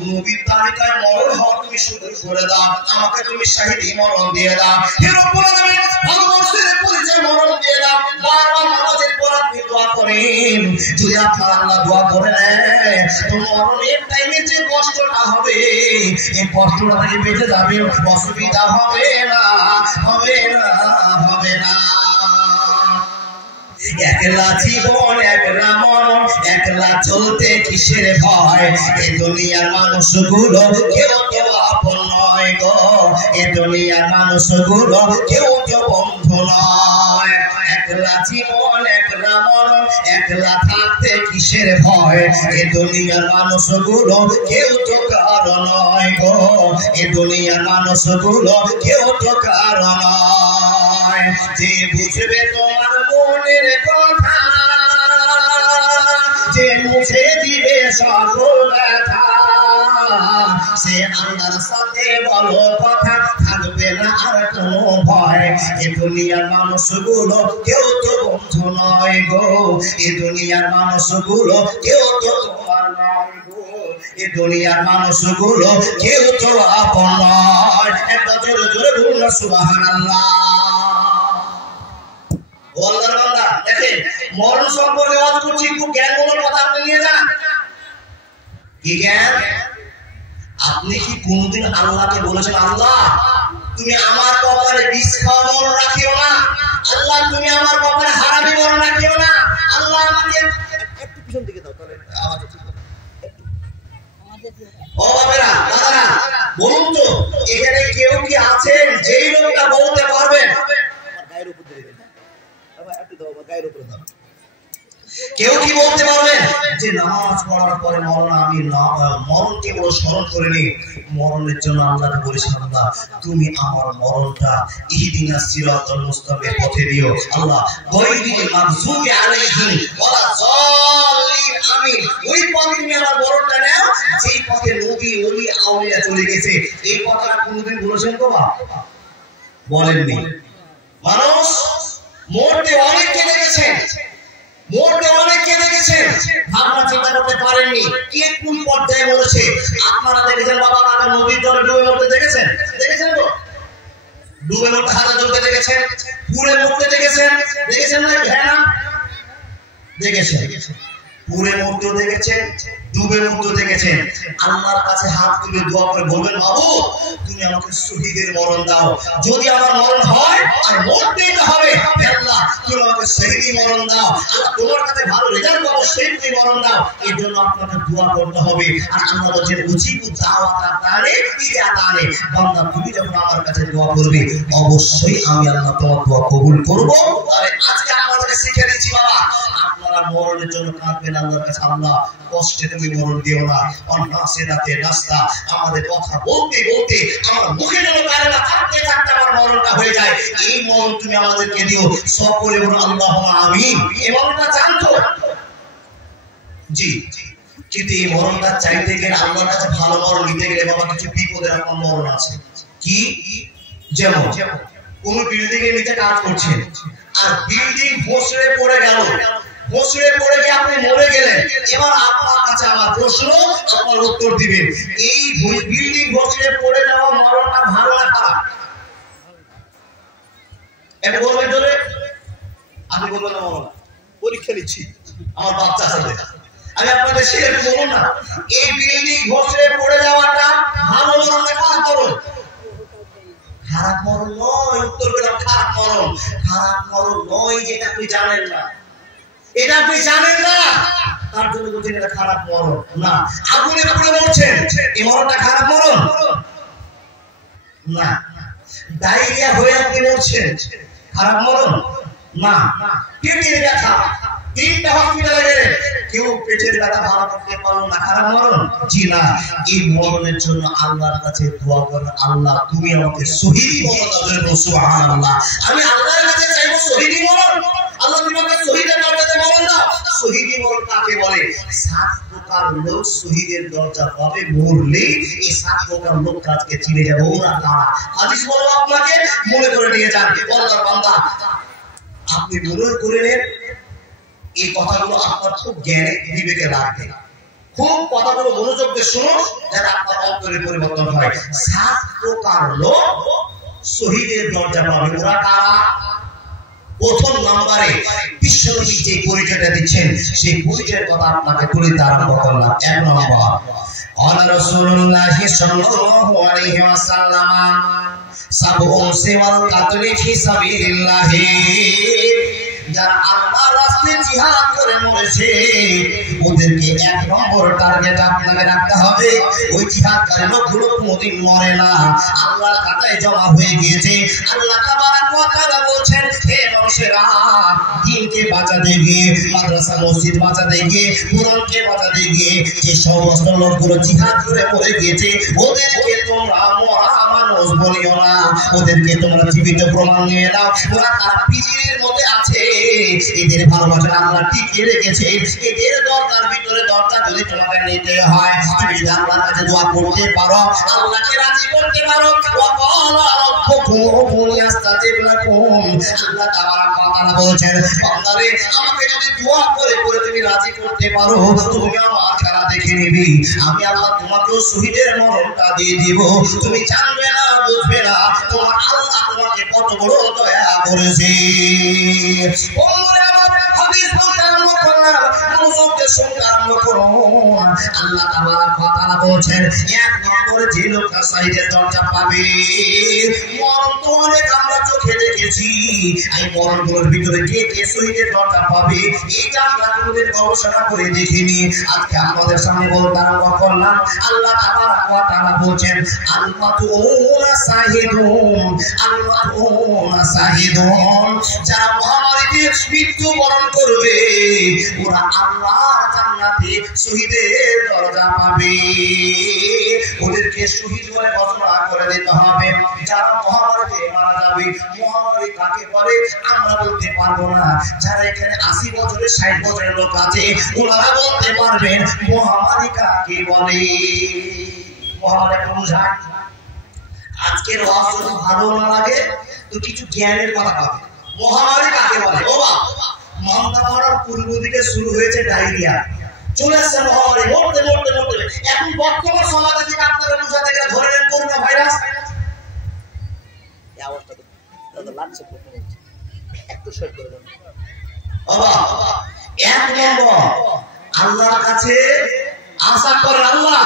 নবীর তালিকায় মরণ হক তুমি শুরু করে দাও, আমাকে তুমি শাহীদি মরণ দিয়ে দাও। হে রব্বুল আলামিন, ভালোবাসার পরিচয় মরণ দিয়ে দাও। বারবার নামাজের পর আপনি দোয়া করেন, যদি আপনার আল্লাহ দোয়া করে নেয়, তো মরণের টাইমে যে কষ্টটা হবে, এই কষ্টটা থেকে বেঁচে যাবে, অসুবিধা হবে না, হবে না, হবে না। একলা জীবন একলা মরণ, একলা চলতে কিসের ভয়? এই দুনিয়ার মানুষগুলো কেউ তো আপন নয় গো, এই দুনিয়ার মানুষগুলো কেউ তো বন্ধু নয়। একলা জীবন একলা মরণ, একলা থাকতে কিসের ভয়? এই দুনিয়ার মানুষগুলো কেউ তো কারো নয় গো, এই দুনিয়ার মানুষগুলো কেউ তো কারো নয়। যে বুঝবে তোমার মনের কথা, যে মুছে দিবে সকল ব্যথা, সে আল্লাহর সাথে বলো কথা, থাকবে না আর কোনো ভয়। এ দুনিয়ার মানুষগুলো কেউ তো বন্ধু নয় গো, এ দুনিয়ার মানুষগুলো কেউ তো তোমার নয় গো, এ দুনিয়ার মানুষগুলো কেউ তো আপন নয়। একবার জোরে জোরে বলুন সুবহানাল্লাহ। আল্লাহর বান্দা, দেখেন মরণ সম্পর্কে ওয়াজ করছি, খুব জ্ঞানমূলক কথা আপনি নিয়ে যান। কি জ্ঞান? আপনি কি কোনদিন আল্লাহকে বলেছেন আল্লাহ তুমি আমার কপালে বিষ খাওয়া মরণ রাখিও না, আল্লাহ তুমি আমার কপালে হারামি মরণ রাখিও না, আল্লাহ আমাকে একটু পিছন দিকে দাও তাহলে আওয়াজ ঠিক হবে। ও বাবারা দাদারা বলুন তো, এখানে কেউ কি আছেন যেই লোকটা বলতে পারবেন আমার গায়ের উপর দিয়ে দেন, বাবা একটু দাও, আমার গায়ের উপর দাও, কেউ কি বলতে পারবেন যে নামাজ পড়ার পরে মরণ আমি মরণকে বড় স্মরণ করে নি? মরণের জন্য আল্লাহকে বলেছেন, আল্লাহ তুমি আমার মরণটা ইহদিনাস সিরাতাল মুস্তাকিমের পথে দিও। আল্লাহ গায়রিল মাগযুবি আলাইহিম ওয়ালা যাল্লিন, আমিন। ওই পথে তুমি আমার মরণটা নাও যেই পথে নবী ওলি আউলিয়া চলে গেছে। এই কথাটা কোনদিন বলেছেন বাবা? বলেননি। মানুষ মরতে অনেককে দেখেছেন, ভাবনা চিন্তা করতে পারেননি কে কোন পর্যায়ে বলেছে। আপনারা দেখেছেন বাবা কাকা নদীর জলে ডুবে মরতে দেখেছেন? তো ডুবে মরতে হাজার জনকে দেখেছেন, পুড়ে মরতে দেখেছেন না? হ্যাঁ দেখেছেন, পুড়ে মরতেও দেখেছেন, ডুবে মরতেও দেখেছেন। আল্লাহর কাছে হাত তুলে দোয়া করে বলবেন, বাবু তুমি আমাকে শহীদের মরণ দাও। যদি আমার মরণ হয় আর মরতেই হবে, আল্লাহ তুমি আমাকে শহীদি মরণ দাও। আল্লাহ তোমার কাছে ভালো রেজাল্ট পাবো, শহীদি মরণ দাও। এর জন্য আপনাকে দোয়া করতে হবে। আর আল্লাহ বলছেন উজিবু দাওয়াতা তারে ইজা তারে, বান্দা তুমি যখন আমার কাছে দোয়া করবে অবশ্যই আমি আল্লাহ তোমার দোয়া কবুল করব। তাহলে আজকে আপনাদেরকে শিখিয়ে দিচ্ছি বাবা, আপনারা মরণের জন্য কাঁদবেন আল্লাহর কাছে, আল্লাহ কষ্টে তুমি মরণ দিও না। অন্যাসে রাতে রাস্তা আমাদের কথা বলতে বলতে আমার মুখে যেন কালেমা থাকতে থাকতে আমার মরণটা হয়ে যায়। এই মরণ তুমি আমাদেরকে দিও। সকলে বলুন আল্লাহুম্মা আমিন। এই মরণটা চান তো? জি। কিন্তু এই মরণটা চাইতে গেলে আল্লাহর কাছে ভালো মরণ নিতে গেলে বাবা কিছু বিপদের রকম মরণ আছে। কি? যেমন কোন বিল্ডিং এর নিচে কাজ করছেন আর বিল্ডিং ভোঁসড়ে পড়ে গেল, ভোঁসড়ে পড়ে গিয়ে আপনি মরে গেলেন। এবার আপনার কাছে আমার প্রশ্ন, আপনার উত্তর দিবেন। এই বিল্ডিং ভোঁসড়ে পড়ে যাওয়া মরণটা ভালো না খারাপ? এটা বলবেন জোরে? আপনি বলবেন না মরণ পরীক্ষা নিচ্ছি আমার বাচ্চা সাথে, আমি আপনাদের সেরকম বলুন না। এই বিল্ডিং ভোঁসড়ে পড়ে যাওয়াটা ভালো মরণ না খারাপ মরণ? খারাপ মরণ নয়। উত্তর পেলাম খারাপ মরণ। খারাপ মরণ নয় যেটা আপনি জানেন না, এটা আপনি জানেন না তার জন্য বলছেন এটা খারাপ মরণ না। আগুনে পুড়ে মরছেন, এই মরণটা খারাপ মরণ না। ডায়রিয়া হয়ে আপনি মরছেন, খারাপ মরণ না। পেটের ব্যথা, 3টা হসপিটালে গেলেন, কেউ পেটের ব্যথা ভালো করতে পারলো না, খারাপ মরণ? জি না। এই মরণের জন্য আল্লাহর কাছে দোয়া করেন, আল্লাহ তুমি আমাকে শহীদি মরণ দাও। সুবহানাল্লাহ। আমি আল্লাহর কাছে চাইবো শহীদি মরণ। আল্লাহ তুমি আমাকে শহীদের দরজাতে মরণ দাও। শহীদি মরণ কাকে বলে? 7 প্রকার লোক শহীদের দরজা পাবে মরলে। এই 7 প্রকার লোক আজকে চিনে যাবে। ওরা কারা? হাদিস বলবো আপনাকে, মনে করে নিয়ে যান। আল্লাহর বান্দা আপনি মনে করে নেন, এই কথাগুলো আপনার খুব জ্ঞানে বিবেকে রাখবে, খুব কথাগুলো মনোযোগ দিয়ে শুনুন, যাতে আপনার অন্তরে পরিবর্তন হয়। 7 প্রকার লোক শহীদের দরজা পাবে। ওরা কারা? প্রথম নম্বরে বিশ্বনবী যে পরিচয়টা দিচ্ছেন সেই পরিচয়ের কথা আপনাকে তুলে আরম্ভ করলাম। 1 নম্বর, আল্লাহ রাসূলুল্লাহ সাল্লাল্লাহু আলাইহি ওয়াসাল্লাম সাবউন সিওয়াল কাতলি ফি সাবিলিল্লাহ, যারা আল্লাহর রাস্তায় জিহাদ করে মরেছে ওদেরকে 1 নম্বর টার্গেট আপনাকে রাখতে হবে। ওই জিহাদকারী লোকগুলো কোনদিন মরে না, আল্লাহর খাতায় জমা হয়ে গিয়েছে। আল্লাহ তাবারাক ওয়া তাআলা বলছেন, হে মানুষেরা, দ্বীনকে বাঁচাতে গিয়ে, মাদ্রাসা মসজিদ বাঁচাতে গিয়ে, কোরআনকে বাঁচাতে গিয়ে যে সমস্ত লোকগুলো জিহাদ করে মরে গিয়েছে ওদেরকে তোমরা মরা মানুষ বলিও না, ওদেরকে তোমরা জীবিত প্রমাণ নিয়ে নাও। ওরা তার পিজির মধ্যে আছে, এদের ভালোবাসা আল্লাহ টিকিয়ে রেখেছে। এদের দরকার ভিতরে দরজা যদি তোমাকে নিতে হয়, তুমি যদি আল্লাহর কাছে দোয়া করতে পারো, আল্লাহকে রাজি করতে পারো, ওয়াকালা রাব্বুকুম উদউনি আস্তাজিব লাকুম। আল্লাহ তাবারাক ওয়া তাআলা বলেছেন, বান্দারে আমাকে যদি দোয়া করে করে তুমি রাজি করতে পারো, তুমি আমার খেলা দেখে নিবি, আমি আল্লাহ তোমাকেও শহীদের মরণটা দিয়ে দিব। তুমি জানবে না, বুঝবে না তোমার আল্লাহ তোমাকে কত বড় দয়া করেছে। আল্লাহ তাবারাক ওয়া তাআলা বলেছেন, 1 নম্বর পরে যে লোকটা শহীদের দরজা পাবে, মরণ তো অনেক আমরা চোখে দেখেছি, এই মরণগুলোর ভিতরে কে কে শহীদের দরজা পাবে এইটা আমরা কোনদিন গবেষণা করে দেখিনি। আজকে আমাদের সামনে বলতে আরম্ভ করলাম, আল্লাহ তাবারক ওয়া তাআলা বলছেন আল-মাতুনা শাহিদুন, আল-মাতুনা শাহিদুন, যারা মহামারীতে মৃত্যুবরণ করবে ওরা আল্লাহর জান্নাতে শহীদের দরজা পাবে। ওদেরকে শহীদ বলে ঘোষণা করে দিতে হবে। যারা মহামারীতে মারা যাবে, মহামারী কাকে বলে আমরা বলতে পারবো না। যারা এখানে 80 বছরের 60 বছরের লোক আছে ওনারা বলতে পারবেন মহামারী কাকে বলে। মহামারী বোঝায়। আজকের ওয়াজ যদি ভালো না লাগে তো কিছু জ্ঞানের কথা পাবে। মহামারী কাকে বলে? বাবা, মান্দাপাড়ার পূর্ব দিকে শুরু হয়েছে ডায়রিয়া, চলে আসছে মহামারী, মরতে মরতে মরতে। এখন বর্তমান সমাজে থেকে আপনারা বুঝাতে গেলে ধরে নেন করোনা ভাইরাস। এই অবস্থা তো দাদা লাগছে একটু শেয়ার করে দেন বাবা। এক নম্বর আল্লাহর কাছে আশা করেন, আল্লাহ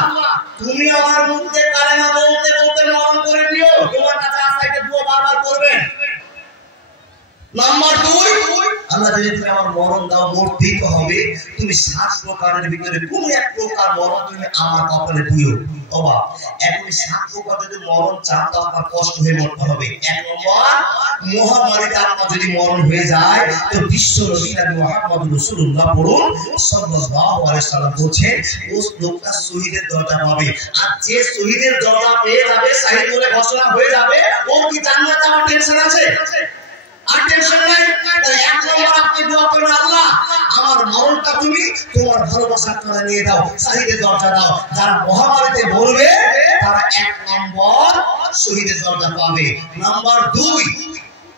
তুমি আমার মুখে কালেমা বলতে বলতে মরণ করে দিও। তোমার কাছে আশা, এটা দোয়া বারবার করবেন। নাম্বার 2, আল্লাহ যদি তুমি আমার মরণ দাও, মরতেই তো হবে, তুমি 7 প্রকারের ভিতরে কোন এক প্রকার মরণ তুমি আমার কপালে দিও। বাবা, এখন 7 প্রকার যদি মরণ চান তো আপনার কষ্ট হয়ে মরতে হবে। 1 নম্বর, মহামারীতে আপনার যদি মরণ হয়ে যায় তো বিশ্ব নবী মুহাম্মদ রাসূলুল্লাহ পড়ুন সাল্লাল্লাহু আলাইহি সাল্লাম বলেন ওই লোকটা শহীদের দরজা পাবে। আর যে শহীদের দরজা পেয়ে যাবে, শহীদ বলে ঘোষণা হয়ে যাবে, ওর কি জান্নাতে আমার টেনশন আছে? আর টেনশন নাই। তাহলে 1 নম্বর আপনি দোয়া করেন, আল্লাহ আমার মরণটা তুমি তোমার ভালোবাসার কারণে নিয়ে দাও, শহীদের দরজা দাও। যারা মহামারীতে মরবে তারা 1 নম্বর শহীদের দরজা পাবে। নাম্বার 2,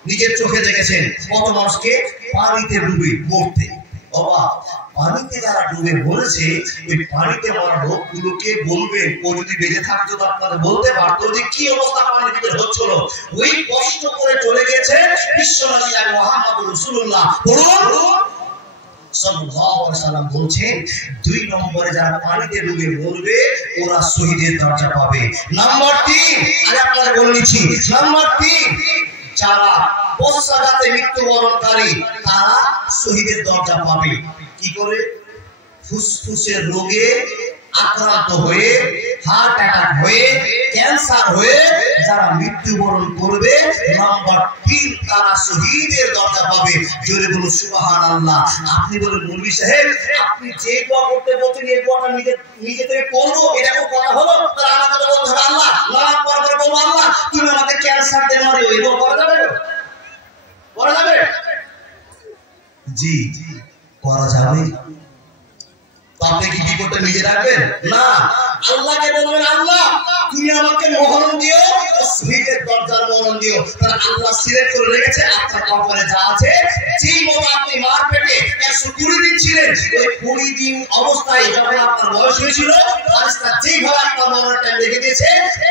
নিজের চোখে দেখেছেন কত মানুষকে পানিতে ডুবে মরতে। বাবা, পানিতে যারা ডুবে মরেছে, ওই পানিতে মরা লোকগুলোকে বলবেন, ও যদি বেঁচে থাকতো তো আপনারা বলতে পারতো যে কি অবস্থা পানির ভিতরে হচ্ছিল। ওই কষ্ট করে চলে গেছে বিশ্বনবী মুহাম্মদ রাসূলুল্লাহ সাল্লাল্লাহু আলাইহি সাল্লাম বলছেন 2 নম্বরে যারা পানিতে ডুবে মরবে ওরা শহীদের দরজা পাবে। নাম্বার 3, আরে আপনারা বলে নিচ্ছি, নাম্বার 3, যারা পশ্চাতে মৃত্যুবরণকারী তারা শহীদের দরজা পাবে। কি করে? ফুসফুসের রোগে আক্রান্ত হয়ে, হার্ট অ্যাটাক হয়ে, ক্যান্সার হয়ে যারা মৃত্যুবরণ করবে, নাম্বার 3 তারা শহীদের দরজা পাবে। জোরে বলুন সুবহানাল্লাহ। আপনি বলেন মুরবি সাহেব, আপনি যে দোয়া করতে বলছেন এই দোয়াটা নিজে থেকে করবো, এটা কোনো কথা হলো? তাহলে আমাকে তো বলতে হবে আল্লাহ নামাজ পড়ার পরে বলবো আল্লাহ তুমি আমাকে ক্যান্সার দিয়ে মারি, এই দোয়া করা যাবে? করা যাবে? জি করা যাবে। আপনি কি করতে নিজে রাখবেন না, আল্লাহকে বলবেন আল্লাহ তুমি আমাকে মরণ দিও, শহীদের দরজার মরণ দিও। তাহলে আল্লাহ সিলেক্ট করে রেখেছে আপনার কপালে যা আছে। যেই মতো আপনি মার পেটে 120 দিন ছিলেন, ওই 20 দিন অবস্থায় যখন আপনার বয়স হয়েছিল, ফারিস্তা যেইভাবে আপনার মরণের টাইম রেখে দিয়েছে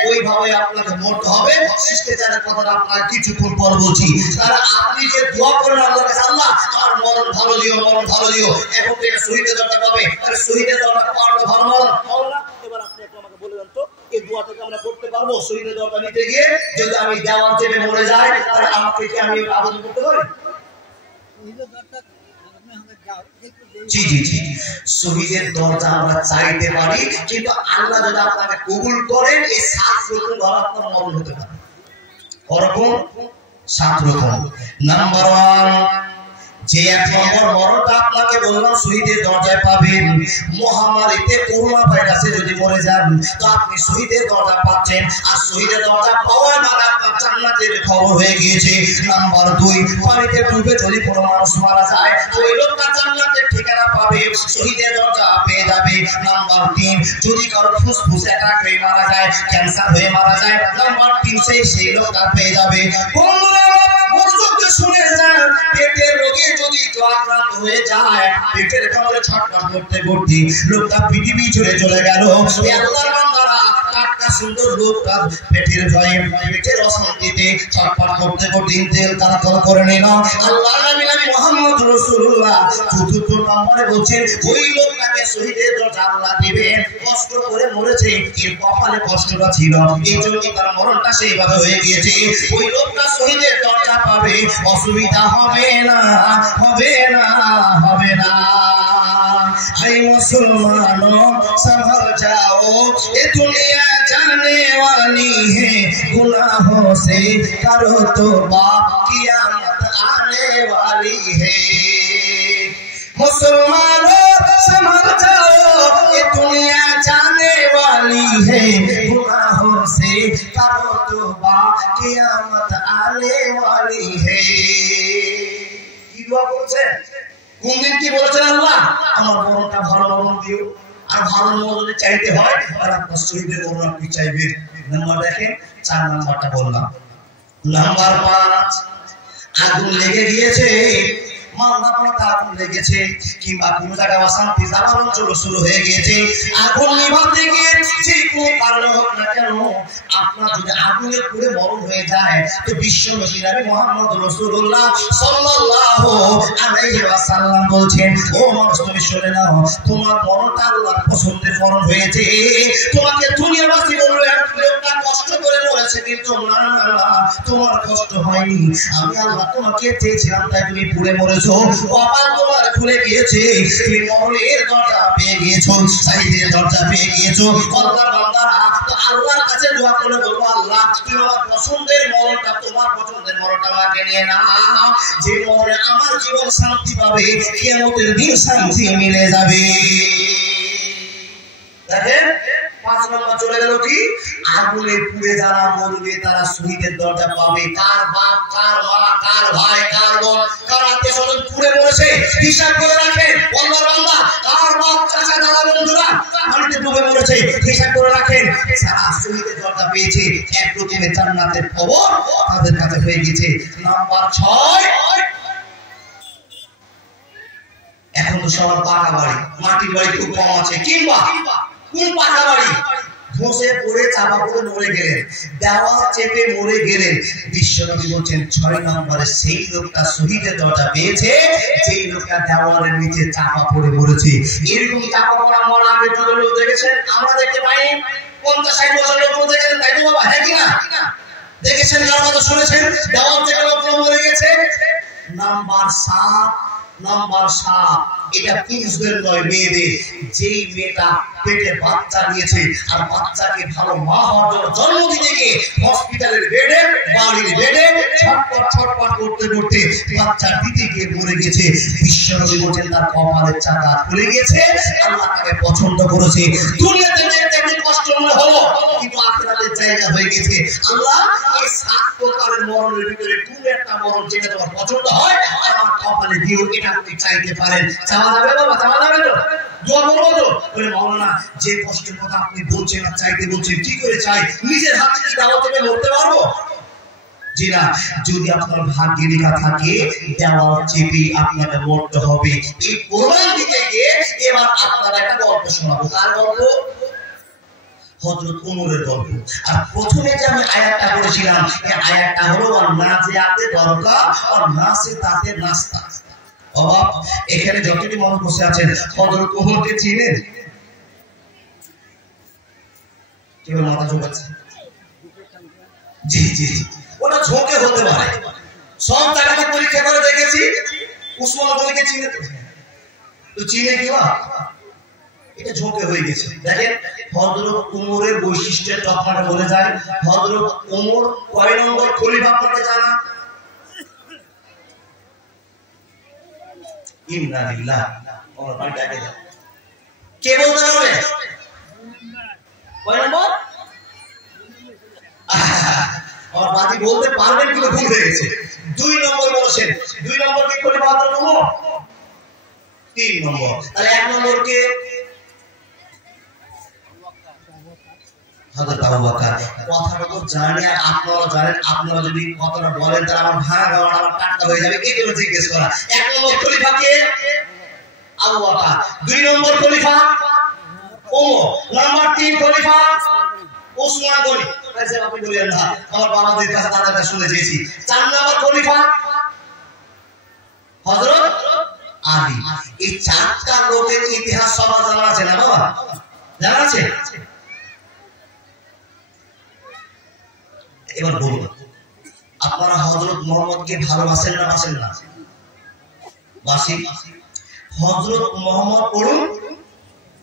ওইভাবে আপনাকে মরতে হবে। শিষ্টাচারের কথাটা আপনার কিছুক্ষণ পর বলছি। তাহলে আপনি যে দোয়া করেন আল্লাহর কাছে, আল্লাহ আমার মরণ ভালো দিও, মরণ ভালো দিও, এখন থেকে শহীদের দরজা পাবে। তাহলে শহীদের দরজা পাওয়াটা ভালো মরণ ভালো না? এবার আপনি একটু আমাকে বলে দেন তো এই দোয়াটাকে আমরা করতে পারবো? শহীদের দরজা নিতে গিয়ে যদি আমি দেওয়াল চেপে মরে যাই তাহলে আমাকে কি আমি আবেদন করতে পারি? জি জি জি, শহীদের দরজা আমরা চাইতে পারি, কিন্তু আল্লাহ যদি আপনাকে কবুল করেন এই 7 রকম ভাবে আপনার মরণ হতে পারে। ওরকম 7 রকম। নাম্বার 1, যে 1 নম্বর মরণটা আপনাকে বললাম শহীদের দরজায় পাবেন। মহামারীতে করোনা ভাইরাসে যদি মরে যান তো আপনি শহীদের দরজা পাচ্ছেন, আর শহীদের দরজা পাওয়ার মানে আপনার জান্নাতের খবর হয়ে গিয়েছে। নাম্বার 2, পানিতে ডুবে যদি কোনো মানুষ মারা যায় ওই লোকটা জান্নাতের ঠিকানা পাবে, শহীদের দরজা পেয়ে যাবে। নাম্বার 3, যদি কারো ফুসফুস অ্যাটাক হয়ে মারা যায়, ক্যান্সার হয়ে মারা যায়, নাম্বার 3 সেই লোকটা পেয়ে যাবে। শুনে যান, পেটের রোগে যদি আক্রান্ত হয়ে যায়, পেটের কামড়ে ছটফট করতে করতে লোকটা পৃথিবী ছেড়ে চলে গেল। আল্লাহর বান্দারা টাটকা সুন্দর লোকটা পেটের ভয়ে, পেটের অশান্তিতে ছটফট করতে করতে ইন্তেকাল করে নিল। আল্লাহর নবী মুহাম্মদ রাসূলুল্লাহ চতুর্থ নম্বরে বলছেন ওই লোকটাকে শহীদের দরজা আল্লাহ দিবেন, কষ্ট করে মরেছে, এর কপালে কষ্টটা ছিল, এই জন্য তার মরণটা সেইভাবে হয়ে গিয়েছে। ওই লোকটা শহীদের দরজা পাবে, অসুবিধা হবে না, হবে না, হবে না। हाय मुसलमानों संभल जाओ, ये दुनिया जाने वाली है, गुनाहों से करो तौबा, क़यामत आने वाली है। मुसलमानों संभल जाओ, ये दुनिया जाने वाली है, गुनाहों से करो तौबा, क़यामत आने वाली है। की दुआ बोलছেন? কোন দিন কি বলেছেন আল্লাহ? আমার মরণটা ভালো মরণ দিও, আর ভালো মরণ চাইতে হয় আর আপনার শহীদের মরণ আপনি চাইবেন। নাম্বার দেখেন, 4 নাম্বারটা বললাম। নাম্বার 5, আগুন লেগে গিয়েছে, মালদাপাড়াতে আগুন লেগেছে, কিংবা কোন জায়গায় অশান্তি জ্বালানো শুরু হয়ে গিয়েছে, আগুন নিভাতে গিয়ে যে কোনো কারণে হোক না কেন আপনার যদি আগুনে পুড়ে মরণ হয়ে যায়, তো বিশ্ব নবী মুহাম্মদ রাসূলুল্লাহ সাল্লাল্লাহু আলাইহি ওয়াসাল্লাম বলছেন, ও মানুষ তুমি শুনে নাও, তোমার মরণটা আল্লাহর পছন্দের মরণ হয়েছে। তোমাকে দুনিয়াবাসী বলবে লোকটা কষ্ট করে মরেছে, কিন্তু না না না, তোমার কষ্ট হয়নি, আমি আল্লাহ তোমাকে চেয়েছিলাম তাই তুমি পুড়ে মরেছো, কপাল তোমার খুলে গিয়েছে, তুমি মরণের দরজা পেয়ে গিয়েছো, শহীদের দরজা পেয়ে গিয়েছো। আল্লাহর বান্দারা তো আল্লাহর কাছে দোয়া করে বলবো, আল্লাহ তুমি আমার পছন্দের মরণটা, তোমার পছন্দের মরণটা আমাকে নিয়ে নাও, যে মরণে আমার জীবন শান্তি পাবে, কিয়ামতের দিন শান্তি মিলে যাবে। দেখেন 5 নম্বর চলে গেল কি, আগুনে পুড়ে যারা মরবে তারা শহীদের দরজা পাবে। কার বাপ, কার মা, কার ভাই, কার বোন, কার আত্মীয়স্বজন পুড়ে মরেছে হিসাব করে রাখেন। আল্লাহর বান্দা কার বাপ, চাচা, দাদা, বন্ধুরা পানিতে ডুবে মরেছে হিসাব করে রাখেন। যারা শহীদের দরজা পেয়েছে এক রকমের জান্নাতের খবর তাদের কাছে হয়ে গেছে। নাম্বার 6, এখন তো সবার পাকা বাড়ি, মাটির বাড়ি খুব কম আছে, কিংবা কোন পাকা বাড়ি ধসে পড়ে চাপা পড়ে মরে গেলেন, দেওয়াল চেপে মরে গেলেন। বিশ্বনবী বলছেন 6 নম্বরে সেই লোকটা শহীদের দরজা পেয়েছে যেই লোকটা দেওয়ালের নিচে চাপা পড়ে মরেছে। এরকম চাপা পড়া মরা আগে যুগের লোক দেখেছেন, আমরা দেখতে পাইনি। 50-60 বছর লোক দেখেছেন, তাই তো বাবা? হ্যাঁ কিনা? দেখেছেন, কার কথা শুনেছেন? দেওয়াল থেকে লোক মরে গেছে। নাম্বার 7, এটা পুরুষদের নয়, মেয়েদের। যেই মেয়েটা পেটে বাচ্চা নিয়েছে আর বাচ্চাকে ভালো মা হওয়ার জন্য জন্ম দিতে গিয়ে হসপিটালের বেডে, বাড়ির বেডে ছটপট করতে করতে বাচ্চা দিতে গিয়ে মরে গেছে। বিশ্বনবী বলেন তার কপালের চাকা খুলে গিয়েছে, আল্লাহ তাকে পছন্দ করেছে। দুনিয়াতে দেখতে একটু কষ্ট মনে হলো, কিন্তু আখিরাতের জায়গা হয়ে গেছে। আল্লাহ এই 7 প্রকারের মরণের ভিতরে কোন একটা মরণ যেটা তোমার পছন্দ হয় আমার কপালে দিও, এটা আপনি চাইতে পারেন। চাওয়া যাবে বাবা? চাওয়া যাবে তো? দোয়া করবো তো? বলে মাওলানা যে কষ্টের কথা আপনি বলছেন আর চাইতে বলছেন, কি করে চাই? নিজের হাতে কি দাওয়াত থেকে মরতে পারবো? জি না, যদি আপনার ভাগ্যে লেখা থাকে দেওয়াল চেপে আপনাকে মরতে হবে। এই প্রমাণ দিতে গিয়ে এবার আপনারা একটা গল্প শোনাবো। কার গল্প? হযরত ওমরের গল্প। আর প্রথমে যে আমি আয়াতটা পড়েছিলাম, এই আয়াতটা হলো নাজিয়াতে দরকা আর নাসিতাতে নাস্তা। বাবা এখানে যতটি মানুষ বসে আছেন হযরত ওমরকে চিনেন? কেউ মাথা ঝোঁকাচ্ছে? জি জি জি, ওটা ঝোঁকে হতে পারে। সব জায়গাতে পরীক্ষা করে দেখেছি, উসমান গনিকে চিনে তো চিনে কি না, এটা ঝোঁকে হয়ে গেছে। দেখেন হযরত ওমরের বৈশিষ্ট্যের আপনারা বলে যায়। হযরত ওমর কয় নম্বর খলিফা আপনাকে জানা? ইন্না লিল্লাহ, ওমর পানি ডাকে দেন। কে বলতে পারবে কয় নম্বর? আর বাকি বলতে পারবেন কিন্তু ভুল হয়ে গেছে। 2 নম্বর বলছেন। 2 নম্বর কে খলিফা হযরত ওমর? 3 নম্বর। তাহলে 1 নম্বর কে? হযরত আবু বকর। কথাটা তো জানি আর আপনারা জানেন, আপনারা যদি কথাটা বলেন তাহলে আমার ভাঙা গলা আমার কাটটা হয়ে যাবে। এই জন্য জিজ্ঞেস করা। 1 নম্বর খলিফা কে? আবু বকর। 2 নম্বর খলিফা ওমর। নাম্বার 3 খলিফা উসমান গনি। আচ্ছা আপনি বলেন না, আমার বাবাদের কাছে দাদার কাছে শুনে দিয়েছি। 4 নম্বর খলিফা হযরত আলী, এই চারটা লোকের ইতিহাস সবার জানা আছে না বাবা? জানা আছে? এবার বলুন, আপনারা হযরত মুহাম্মদকে ভালোবাসেন না বাসেন না? বাসি। হযরত মুহাম্মদ পড়ুন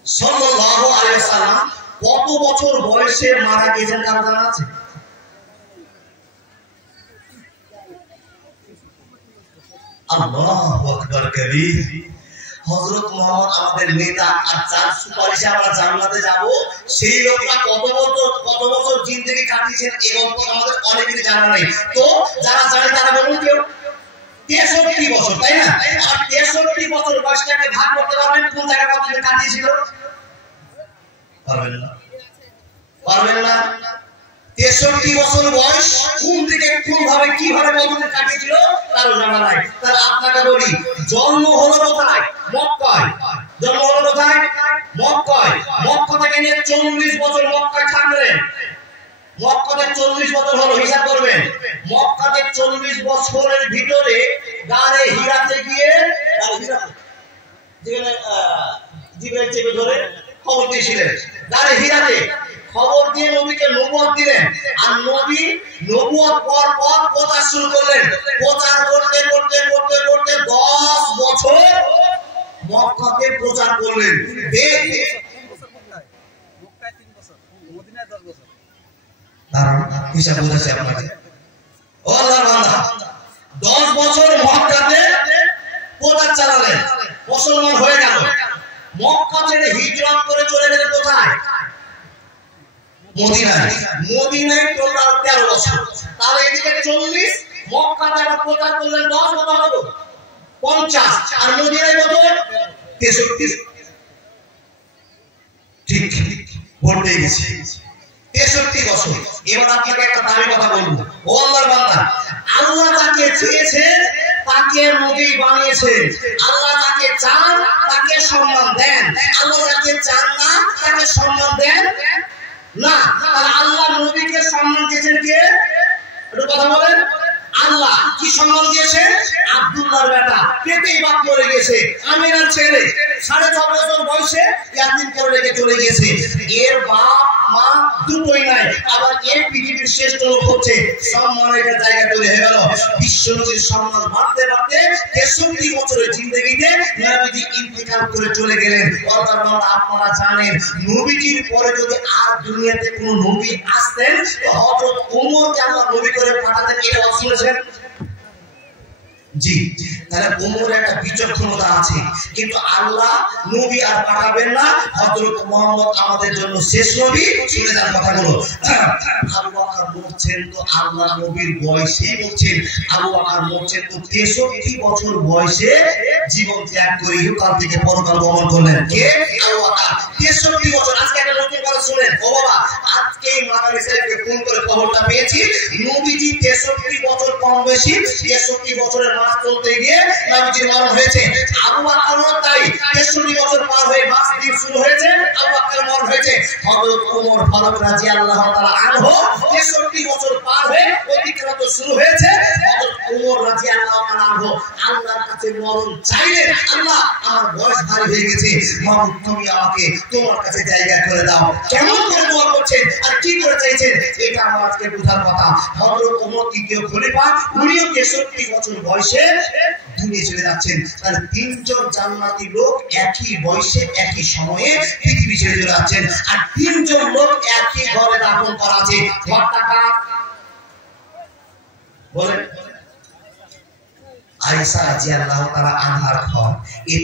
সাল্লাল্লাহু আলাইহি ওয়াসাল্লাম কত বছর বয়সে মারা গেছেন কারো জানা আছে? আল্লাহু আকবার কবীর। হযরত মুহাম্মদ আমাদের নেতা, আর যার সুপারিশে আমরা জান্নাতে যাব, সেই লোকটা কত বছর জিন্দেগি কাটিয়েছেন এই গল্প আমাদের অনেকেরই জানা নেই। তো যারা জানে তারা বলুন কেউ। 63 বছর, তাই না? আর 63 বছর বয়সটাকে ভাগ করতে পারবেন কোন জায়গায় কতদিন কাটিয়েছিল? পারবেন না, পারবেন না। 63 বছর বয়স কোন দিকে কোন ভাবে কিভাবে কতদিন কাটিয়েছিল কারো জানা নাই। তাহলে আপনাকে বলি, জন্ম হলো কোথায়? মক্কায়। জন্ম হলো কোথায়? মক্কায়। মক্কা থেকে নিয়ে 40 বছর মক্কায় থাকলেন। মক্কাতে 40 বছর হলো, হিসাব করবেন। মক্কাতে 40 বছরের ভিতরে গারে হিরাতে গিয়ে যেখানে জিবরাইল চেপে ধরে খবর দিয়েছিলেন, গারে হিরাতে খবর দিয়ে নবীকে নবুয়ত দিলেন। আর নবী নবুয়ত পর প্রচার শুরু করলেন। প্রচার করতে করতে করতে করতে 10 বছর মক্কাতে প্রচার করলেন। মক্কায় 3 বছর, মদিনায় 10 বছর। হিসাব বুঝাচ্ছি আপনাকে। ও আল্লাহর বান্দা, 10 বছর মক্কাতে প্রচার চালালেন, মুসলমান হয়ে গেল। মক্কা ছেড়ে হিজরত করে চলে গেলেন কোথায়? মদিনায়। মদিনায় টোটাল 13 বছর। তাহলে এদিকে 40, মক্কাতে প্রচার করলেন 10, কত হলো? 50। আর মদিনায় কত? 63। ঠিক বলতে গেছি 63 বছর। এবার আপনাকে একটা দামি কথা বলবো, ও আল্লাহর বান্দা, আল্লাহ যাকে চেয়েছেন তাকে নবী বানিয়েছেন। আল্লাহ যাকে চান তাকে সম্মান দেন, আল্লাহ যাকে চান না তাকে সম্মান দেন না। তাহলে আল্লাহ নবীকে সম্মান দিয়েছেন কে? একটু কথা বলেন। আল্লাহ কি সম্মান দিয়েছে? আব্দুল্লাহর বেটা, পেটেই বাপ মরে গেছে, আমিনার ছেলে, 6.5 বছর বয়সে ইয়াতিম করে রেখে চলে গেছে। এর বাপ মা দুটোই নাই, আবার এই পৃথিবীর শ্রেষ্ঠ লোক হচ্ছে, সম্মানের জায়গা তৈরি হয়ে গেল। বিশ্বনবীর সম্মান বাড়তে বাড়তে 63 বছরের জিন্দেগিতে নবীজি ইন্তেকাল করে চলে গেলেন। আপনারা জানেন, নবীজির পরে যদি আর দুনিয়াতে কোনো নবী আসতেন, হযরত ওমরকে আল্লাহ নবী করে পাঠাতেন। এটা শুনেছেন? জি। তাহলে ওমরের একটা বিচক্ষণতা আছে, কিন্তু আল্লাহ নবী আর পাঠাবেন না। হযরত মুহাম্মদ আমাদের জন্য শেষ নবী। শুনে যান কথাগুলো। আবু বকর মরছেন তো আল্লাহ নবীর বয়সেই মরছেন। আবু বকর মরছেন তো 63 বছর বয়সে জীবন ত্যাগ করে ইহকাল থেকে পরকাল গমন করলেন। কে? আবু বকর। 63 বছর। আজকে একটা নতুন কথা শুনেন। ও বাবা, আজকে মাদানী সাহেবকে ফোন করে খবরটা পেয়েছি, নবীজি 63 বছর কম বেশি 63 বছরের মাস চলতে গিয়ে নবীজির মরণ হয়েছে। আবু বকরও তাই 63 বছর পার হয়ে মাস দিন শুরু হয়েছে, আবু বকরের মরণ হয়েছে। হযরত ওমর ফারুক রাদিয়াল্লাহু তাআলা আনহু 63 বছর পার হয়ে অতিক্রান্ত শুরু হয়েছে। হযরত ওমর রাদিয়াল্লাহু তাআলা আনহু আল্লাহর কাছে মরণ চাইলেন, আল্লাহ আমার বয়স ভারী হয়ে গেছে, মাবুদ তুমি আমাকে তোমার কাছে জায়গা করে দাও। কেমন করে দোয়া করছেন আর কি করে চাইছেন, এটা আমার আজকে বোঝার কথা। হযরত ওমর তৃতীয় খলিফা, উনিও 63 বছর বয়সে দুনিয়া চলে যাচ্ছেন। তাহলে 3 জন জান্নাতি লোক একই বয়সে একই সময়ে পৃথিবী ছেড়ে চলে যাচ্ছেন। আর 3 জন লোক একই ঘরে দাফন করা আছে। ঘরটা কার? বলেন। আয়েশা রাদিয়াল্লাহু তাআলা আনহার ঘর। এই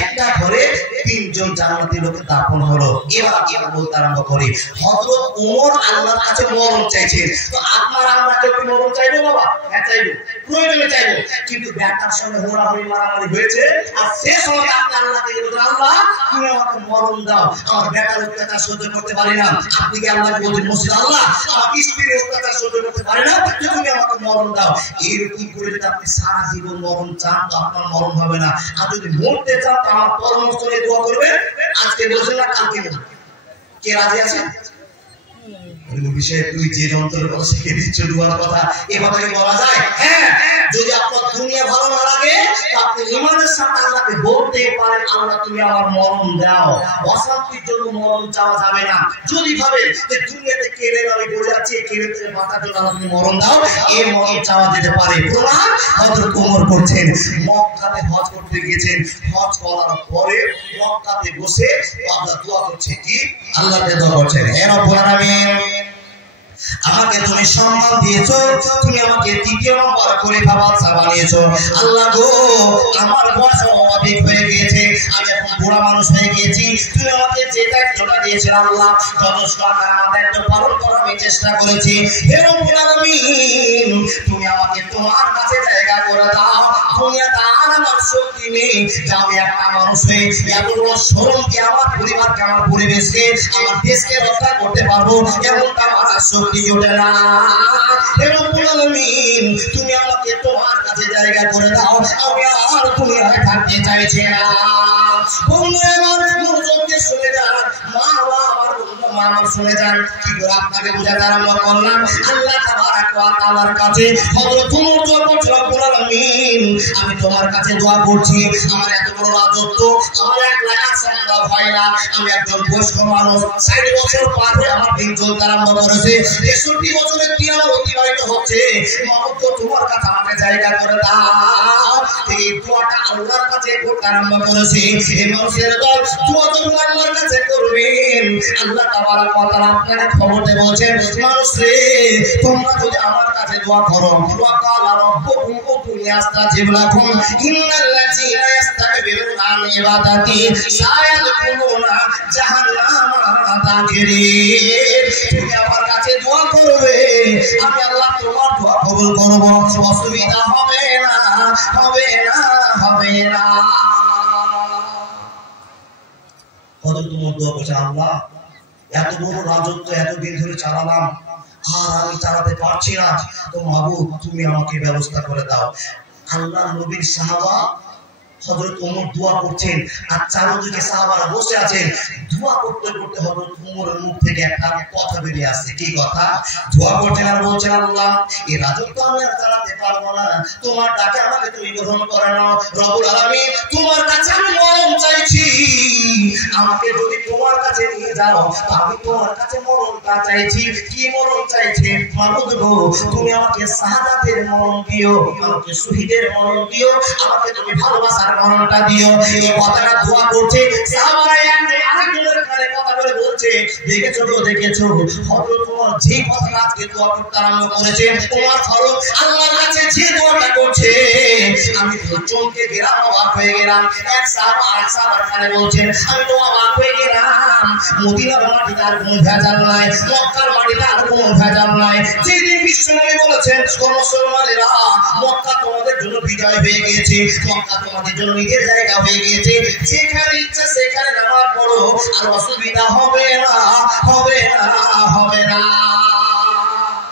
একটা ঘরে 3 জন জান্নাতি লোক দাফন হলো। এবার বলতে আরম্ভ করে, হযরত ওমর আল্লাহর কাছে মরণ চাইছেন। তো আপনারা আমরা কেউ কি মরণ চাইবো বাবা? হ্যাঁ চাইবো, প্রয়োজনে চাইবো। কিন্তু ব্যাটার সঙ্গে হোরাহরি মারামারি হয়েছে, আর সে সময় আপনি আল্লাহকে বলছেন, আল্লাহ তুমি আমাকে মরণ দাও, আমার ব্যাটার অত্যাচার সহ্য করতে পারি না। আপনি কি আল্লাহকে বলছেন, মসজিদ আল্লাহ আমার স্ত্রীর অত্যাচার সহ্য করতে পারি না, তুমি আমাকে মরণ দাও। এরকম করে যদি আপনি সারা জীবন মরণ চান তো আপনার মরণ হবে না। আর যদি মরতে চান তো আমার পরামর্শ নিয়ে দোয়া করবেন। আজকে বলছেন না, কালকে বলবেন। কে রাজি আছেন? বিষয়ে তুই যে যন্ত্রের কথা শিখে দিচ্ছ দুয়ার কথা, এ কথা কি বলা যায়? হ্যাঁ, যদি আপনার দুনিয়া ভালো না লাগে আপনি ইমানের সাথে আল্লাহকে বলতে পারেন আল্লাহ তুমি আমার মরণ দাও। অশান্তির জন্য মরণ চাওয়া যাবে না। যদি ভাবে যে দুনিয়াতে কেড়ে আমি বলে যাচ্ছি কেড়ে থেকে বাঁচার জন্য তুমি মরণ দাও, এই মরণ চাওয়া যেতে পারে। প্রমাণ হযরত ওমর করছেন। মক্কাতে হজ করতে গিয়েছেন, হজ করার পরে মক্কাতে বসে আল্লাহ দোয়া করছে, কি আল্লাহকে দোয়া করছেন, হে রব্বুল আলামিন আমাকে তুমি সম্মান দিয়েছো, তুমি আমাকে তৃতীয় নম্বর খলিফা বাদশা বানিয়েছো। আল্লাহ গো আমার বয়স অধিক হয়ে গিয়েছে, আমি এখন বুড়া মানুষ হয়ে গিয়েছি, তুমি আমাকে যে দায়িত্বটা দিয়েছেন আল্লাহ যথেষ্ট আমার দায়িত্ব পালন করার আমি চেষ্টা করেছি। হে রব্বুল আলামিন তুমি আমাকে তোমার কাছে জায়গা করে দাও। দুনিয়াতে আর আমার শক্তি নেই যে আমি একটা মানুষ হয়ে এতগুলো শরমকে আমার পরিবারকে আমার পরিবেশকে আমার দেশকে রক্ষা করতে পারবো এমনটা আমার শক্তি জোটে না। হে রব্বুল আলামিন তুমি আমাকে তোমার কাছে জায়গা করে দাও, আমি আর দুনিয়ায় থাকতে চাইছি না। বন্ধু আমার মনোযোগ দিয়ে শুনে যান, মা আমার বন্ধু মা আমার শুনে যান, কি করে আপনাকে বোঝাতে আরম্ভ করলাম। আল্লাহ তাবারাক ওয়া তাআলার কাছে হযরত ওমর দোয়া করছে, রব্বুল আলামিন আমি তোমার কাছে দোয়া করছি, আমার এত বড় রাজত্ব, আমার এক লাখ সম্ভব হয় না, আমি একজন বয়স্ক মানুষ, 60 বছর পার হয়ে আমার দিন চলতে আরম্ভ করেছে, 63 বছরের কি আমার অতিবাহিত হচ্ছে, মাহবুব তোমার কাছে আমাকে জায়গা করে দাও। এই দোয়াটা আল্লাহর কাছে করতে আরম্ভ করেছে। এই মানুষের দল দোয়া যখন আল্লাহর কাছে করবেন আল্লাহ তাবারাক ওয়া তাআলা আপনাকে খবর দিয়ে বলছেন, মানুষ রে তোমরা যদি আমার কাছে দোয়া করো, ওয়া ক্বালা রাব্বুকুম উদউনি আস্তাজিব লাকুম ইন্নাল্লাযীনা ইস্তাকবিরুনা আন ইবাদাতি সায়াদখুলুনা জাহান্নামা দাখিরিন। তুমি আমার কাছে দোয়া করবে, আমি আল্লাহ তোমার দোয়া কবুল করব, অসুবিধা হবে না, হবে না, হবে না। হযরত ওমর দোয়া করছে, আল্লাহ এত বড় রাজত্ব এতদিন ধরে চালালাম আর আমি চালাতে পারছি না, তো মাহবুব তুমি আমাকে ব্যবস্থা করে দাও। আল্লাহ নবীর সাহাবা হযরত ওমর দোয়া করছেন আর চারদিকে সাহাবারা বসে আছেন। দোয়া করতে করতে হযরত ওমরের মুখ থেকে একটা কথা বেরিয়ে আসছে। কি কথা? দোয়া করছেন আর বলছেন, আল্লাহ এই রাজত্ব আমি আর চালাতে পারবো না, তোমার ডাকে আমাকে তুমি গ্রহণ করে নাও। রব্বুল আলামিন তোমার কাছে আমি মরণ চাইছি, আমাকে যদি তোমার কাছে নিয়ে যাও আমি তোমার কাছে মরণটা চাইছি। কি মরণ চাইছে? মাবুদ গো তুমি আমাকে শাহাদাতের মরণ দিও, আমাকে শহীদের মরণ দিও, আমাকে তুমি ভালোবাসার মরণটা দিও। এই কথাটা দোয়া করছে সাহাবারা একজন আরেকজনের কানে কথা বলে বলছে, দেখেছো তো দেখেছো হযরত ওমর যে কথা আজকে দোয়া করতে আরম্ভ করেছে, তোমার ফারুক আল্লাহর কাছে যে দোয়াটা করছে আমি তো চমকে গেলাম, অবাক হয়ে গেলাম। এক সাহাবা আরেক সাহাবার কানে বলছেন, আমি তো অবাক হয়ে গেলাম, মদিনার মাটিতে আর কোনো ভেজাল নাই, মক্কার মাটিতে আর কোনো ভেজাল নাই। যেদিন বিশ্বনবী বলেছেন ও মুসলমানেরা মক্কা তোমাদের জন্য বিজয় হয়ে গিয়েছে, মক্কা তোমাদের জন্য নিজের জায়গা হয়ে গিয়েছে, যেখানে ইচ্ছা সেখানে নামাজ পড়ো আর অসুবিধা হবে না, হবে না, হবে না।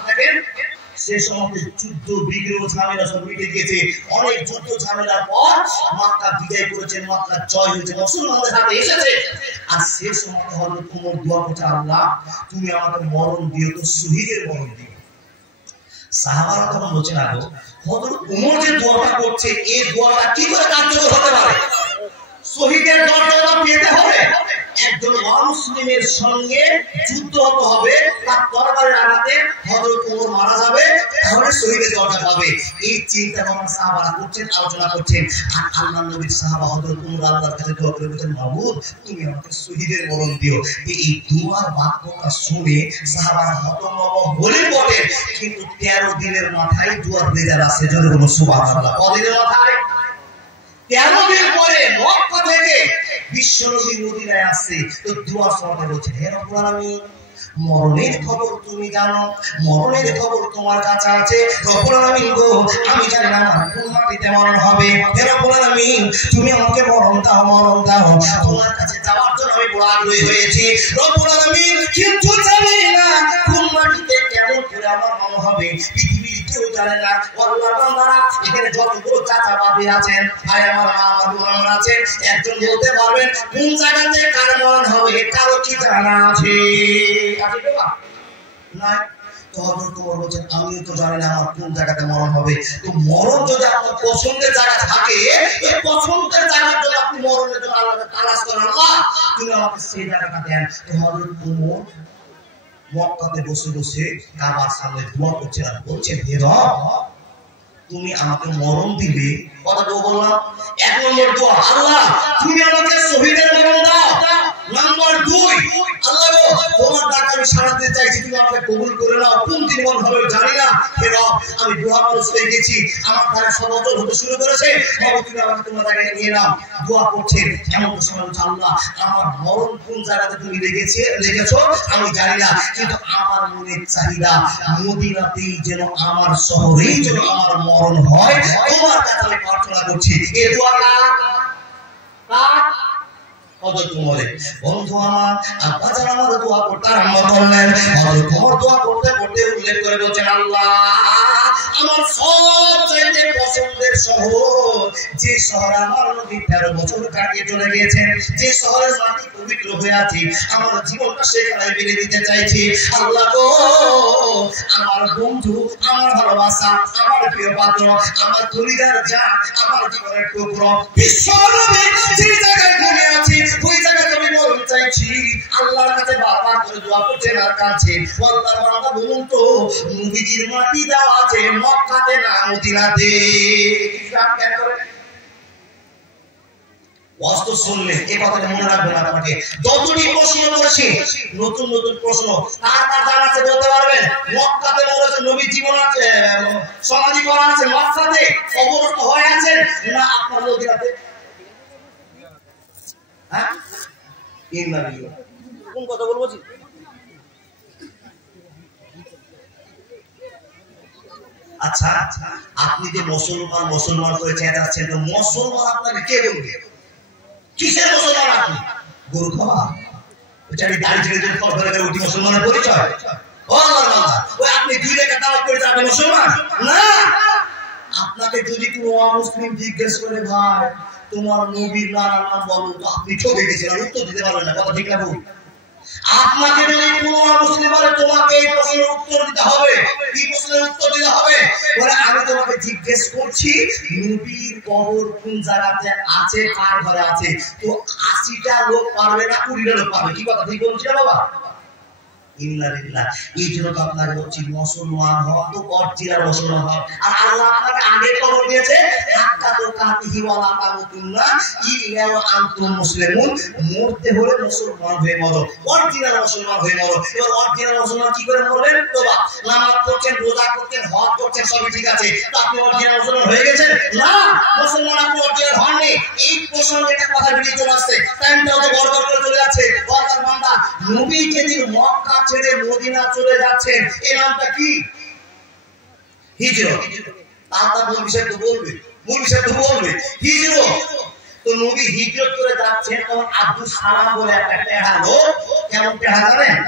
দেখেন সে সময় যুদ্ধ বিগ্রহ ঝামেলা সব মিটে গিয়েছে। অনেক যুদ্ধ ঝামেলার পর মক্কা বিজয় করেছেন, মক্কা জয় হয়েছে, মুসলমানদের হাতে এসেছে। আর সে সময় হযরত ওমর দোয়া করছে, আল্লাহ তুমি আমাকে মরণ দিও, তো শহীদের মরণ দিও। সাহাবারা তখন বলছেন, আগো হযরত ওমর যে দোয়াটা করছে এই দোয়াটা কি করে কার্যকর হতে পারে? শহীদের দরজা পেতে হবে, একজন অমুসলিমের সঙ্গে যুদ্ধ হতে হবে, তার তরবারির আঘাতে হযরত ওমর মারা যাবে, তাহলে শহীদের দরজা পাবে। এই চিন্তা ভাবনা সাহাবারা করছেন, আলোচনা করছেন। আর আল্লাহর নবীর সাহাবা হযরত ওমর আল্লাহর কাছে দোয়া করে বলেন, মাবুদ তুমি আমাকে শহীদের মরণ দিও। এই দুয়ার বাক্যটা শুনে সাহাবারা হতভম্ব হলেন বটে, কিন্তু 13 দিনের মাথায় দুয়ার রেজাল্ট আসে। জোরে বলুন সুবহানাল্লাহ। কদিনের মাথায়? 13 দিন পরে মক্কা থেকে বিশ্বনবী মদিনায় আসছে। তো দোয়া পড়তে বলছেন, হে রব্বুল আলামিন মরণের খবর তুমি জানো, মরণের খবর তোমার কাছে আছে। রব্বুল আলামিন গো আমি জানি না আমার কোন মাটিতে মরণ হবে, হে রব্বুল আলামিন তুমি আমাকে মরণ দাও, মরণ দাও। তোমার কাছে যাওয়ার জন্য আমি বড় আগ্রহী হয়েছি রব্বুল আলামিন, কিন্তু জানি না কোন মাটিতে কেমন করে আমার মরণ হবে, পৃথিবীর কেউ জানে না। আল্লাহর বান্দারা এখানে যতগুলো চাচা বাবি আছেন, ভাই আমার মা আমার বোন আছেন, একজন বলতে পারবেন কোন জায়গাতে কার মরণ হবে? কারো কি জানা আছে? না। তো আমিও তো জানি না আমার কোন জায়গাতে মরণ হবে। তো মরণ যদি আপনার পছন্দের জায়গা থাকে, এই পছন্দের জায়গার জন্য আপনি মরণের জন্য আল্লাহকে তালাশ করেন, আল্লাহ তুমি আমাকে সেই জায়গাটা দেন। তো হযরত ওমর মক্কাতে বসে বসে কাবার সামনে দোয়া করছেন আর বলছেন, হে রব তুমি আমাকে মরণ দিবে। কথাটা বললাম, এক নম্বর দোয়া, আল্লাহ তুমি আমাকে শহীদের মরণ দাও। নাম্বার 2, আল্লাহ গো তোমার ডাকে আমি সাড়া দিতে চাইছি, তুমি আমাকে কবুল করে নাও। কোন দিন মরণ হবে জানি না, হে রব আমি দোয়া করে হয়ে গেছি, আমার দ্বারা সবচল হতে শুরু করেছে, বাবা তুমি আমাকে তোমার জায়গায় নিয়ে নাও। দোয়া করছেন, এমন তো সময় আল্লাহ আমার মরণ কোন জায়গাতে তুমি লেগেছো আমি জানি না, কিন্তু আমার মনের চাহিদা মদিনাতেই যেন, আমার শহরেই যেন আমার মরণ হয়, তোমার কাছে আমি প্রার্থনা করছি। এই দোয়াটা হযরত ওমরের বন্ধু আমার আব্বা যারা আমার দোয়া করতে আরম্ভ করলেন, হযরত ওমর দোয়া করতে করতে উল্লেখ করে বলছেন, আল্লাহ আমার সবচেয়ে পছন্দের শহর, যে শহর আমার নবী 13 বছর কাটিয়ে চলে গিয়েছেন, যে শহরের মাটি পবিত্র হয়ে আছে, আমার জীবনটা সেখানে বেড়ে দিতে চাইছি। আল্লাহ গো আমার বন্ধু, আমার ভালোবাসা, আমার প্রিয় পাত্র, আমার কলিজার জান, আমার জীবনের টুকরো বিশ্বনবী যে জায়গায় ঘুরে আছে ওই জায়গায় আমি মরণ চাইছি। আল্লাহর কাছে বারবার করে দোয়া করছেন আর কাছে, আল্লাহর বান্দা বলুন তো নবীজির মাটি দেওয়া আছে মক্কাতে না মদিনাতে? ওয়াজ শুনলে এই কথাটা মনে রাখবেন আপনাকে। যতটি প্রশ্ন করেছি নতুন নতুন প্রশ্ন, কার কার জানা আছে বলতে পারবেন? মক্কাতে মরেছে, নবী জীবন আছে, সমাধি করা আছে মক্কাতে, কবরস্থ হয়ে আছেন না আপনার মদিনাতে? হ্যাঁ কোন কথা বলবো? আচ্ছা আপনি যে মুসলমান মুসলমান করে চেঁচাচ্ছেন, তো মুসলমান আপনাকে কে বলবে? কিসের মুসলমান আপনি? গরু খাওয়া দাড়ি ছেড়ে যদি উঠি মুসলমানের পরিচয়? ও আল্লাহর বান্দা, ওই আপনি 2 টাকা দাওয়াত করে আপনি মুসলমান না? আপনাকে যদি কোনো অমুসলিম জিজ্ঞেস করে, ভাই তোমার নবীর নানার নাম বলো, তো আপনি ঠকে গেছেন, উত্তর দিতে পারবেন না। কথা ঠিক না ভুল? আপনাকে যদি কোনো মুসলিম বলে তোমাকে এই প্রশ্নের উত্তর দিতে হবে, কি প্রশ্নের উত্তর দিতে হবে? বলে আমি তোমাকে জিজ্ঞেস করছি নবীর কবর কোন জায়গাতে আছে, কার ঘরে আছে? তো 80টা লোক পারবে না, 20টা লোক পারবে। কি কথা ঠিক বলছি না বাবা? এই জন্য তো আপনাকে বলছি মুসলমান হওয়া তো অরিজিনাল মুসলমান হওয়া। আর আল্লাহ আপনাকে আগে খবর দিয়েছে মরতে হলে মুসলমান হয়ে মরো, অরিজিনাল মুসলমান হয়ে মরো। এবার অরিজিনাল মুসলমান কি করে মরবেন? নামাজ পড়ছেন, রোজা করছেন, হজ করছেন, সবই ঠিক আছে, তো আপনি অরিজিনাল মুসলমান হয়ে গেছেন না? মুসলমান আপনি অরিজিনাল হননি। এই প্রসঙ্গে একটা কথা বেরিয়ে চলে আসছে, টাইমটাও তো গড়গড় করে চলে যাচ্ছে। বান্দা নবী যেদিন মক্কা ছেড়ে মদিনা চলে যাচ্ছেন, এই নামটা কি? হিজরত। তার মূল বিষয় তো বলবে, হিজরত। তো নবী হিজরত করে যাচ্ছেন, তখন আব্দুস সালাম বলে একটা টেহা লোক, কেমন টেহা জানেন?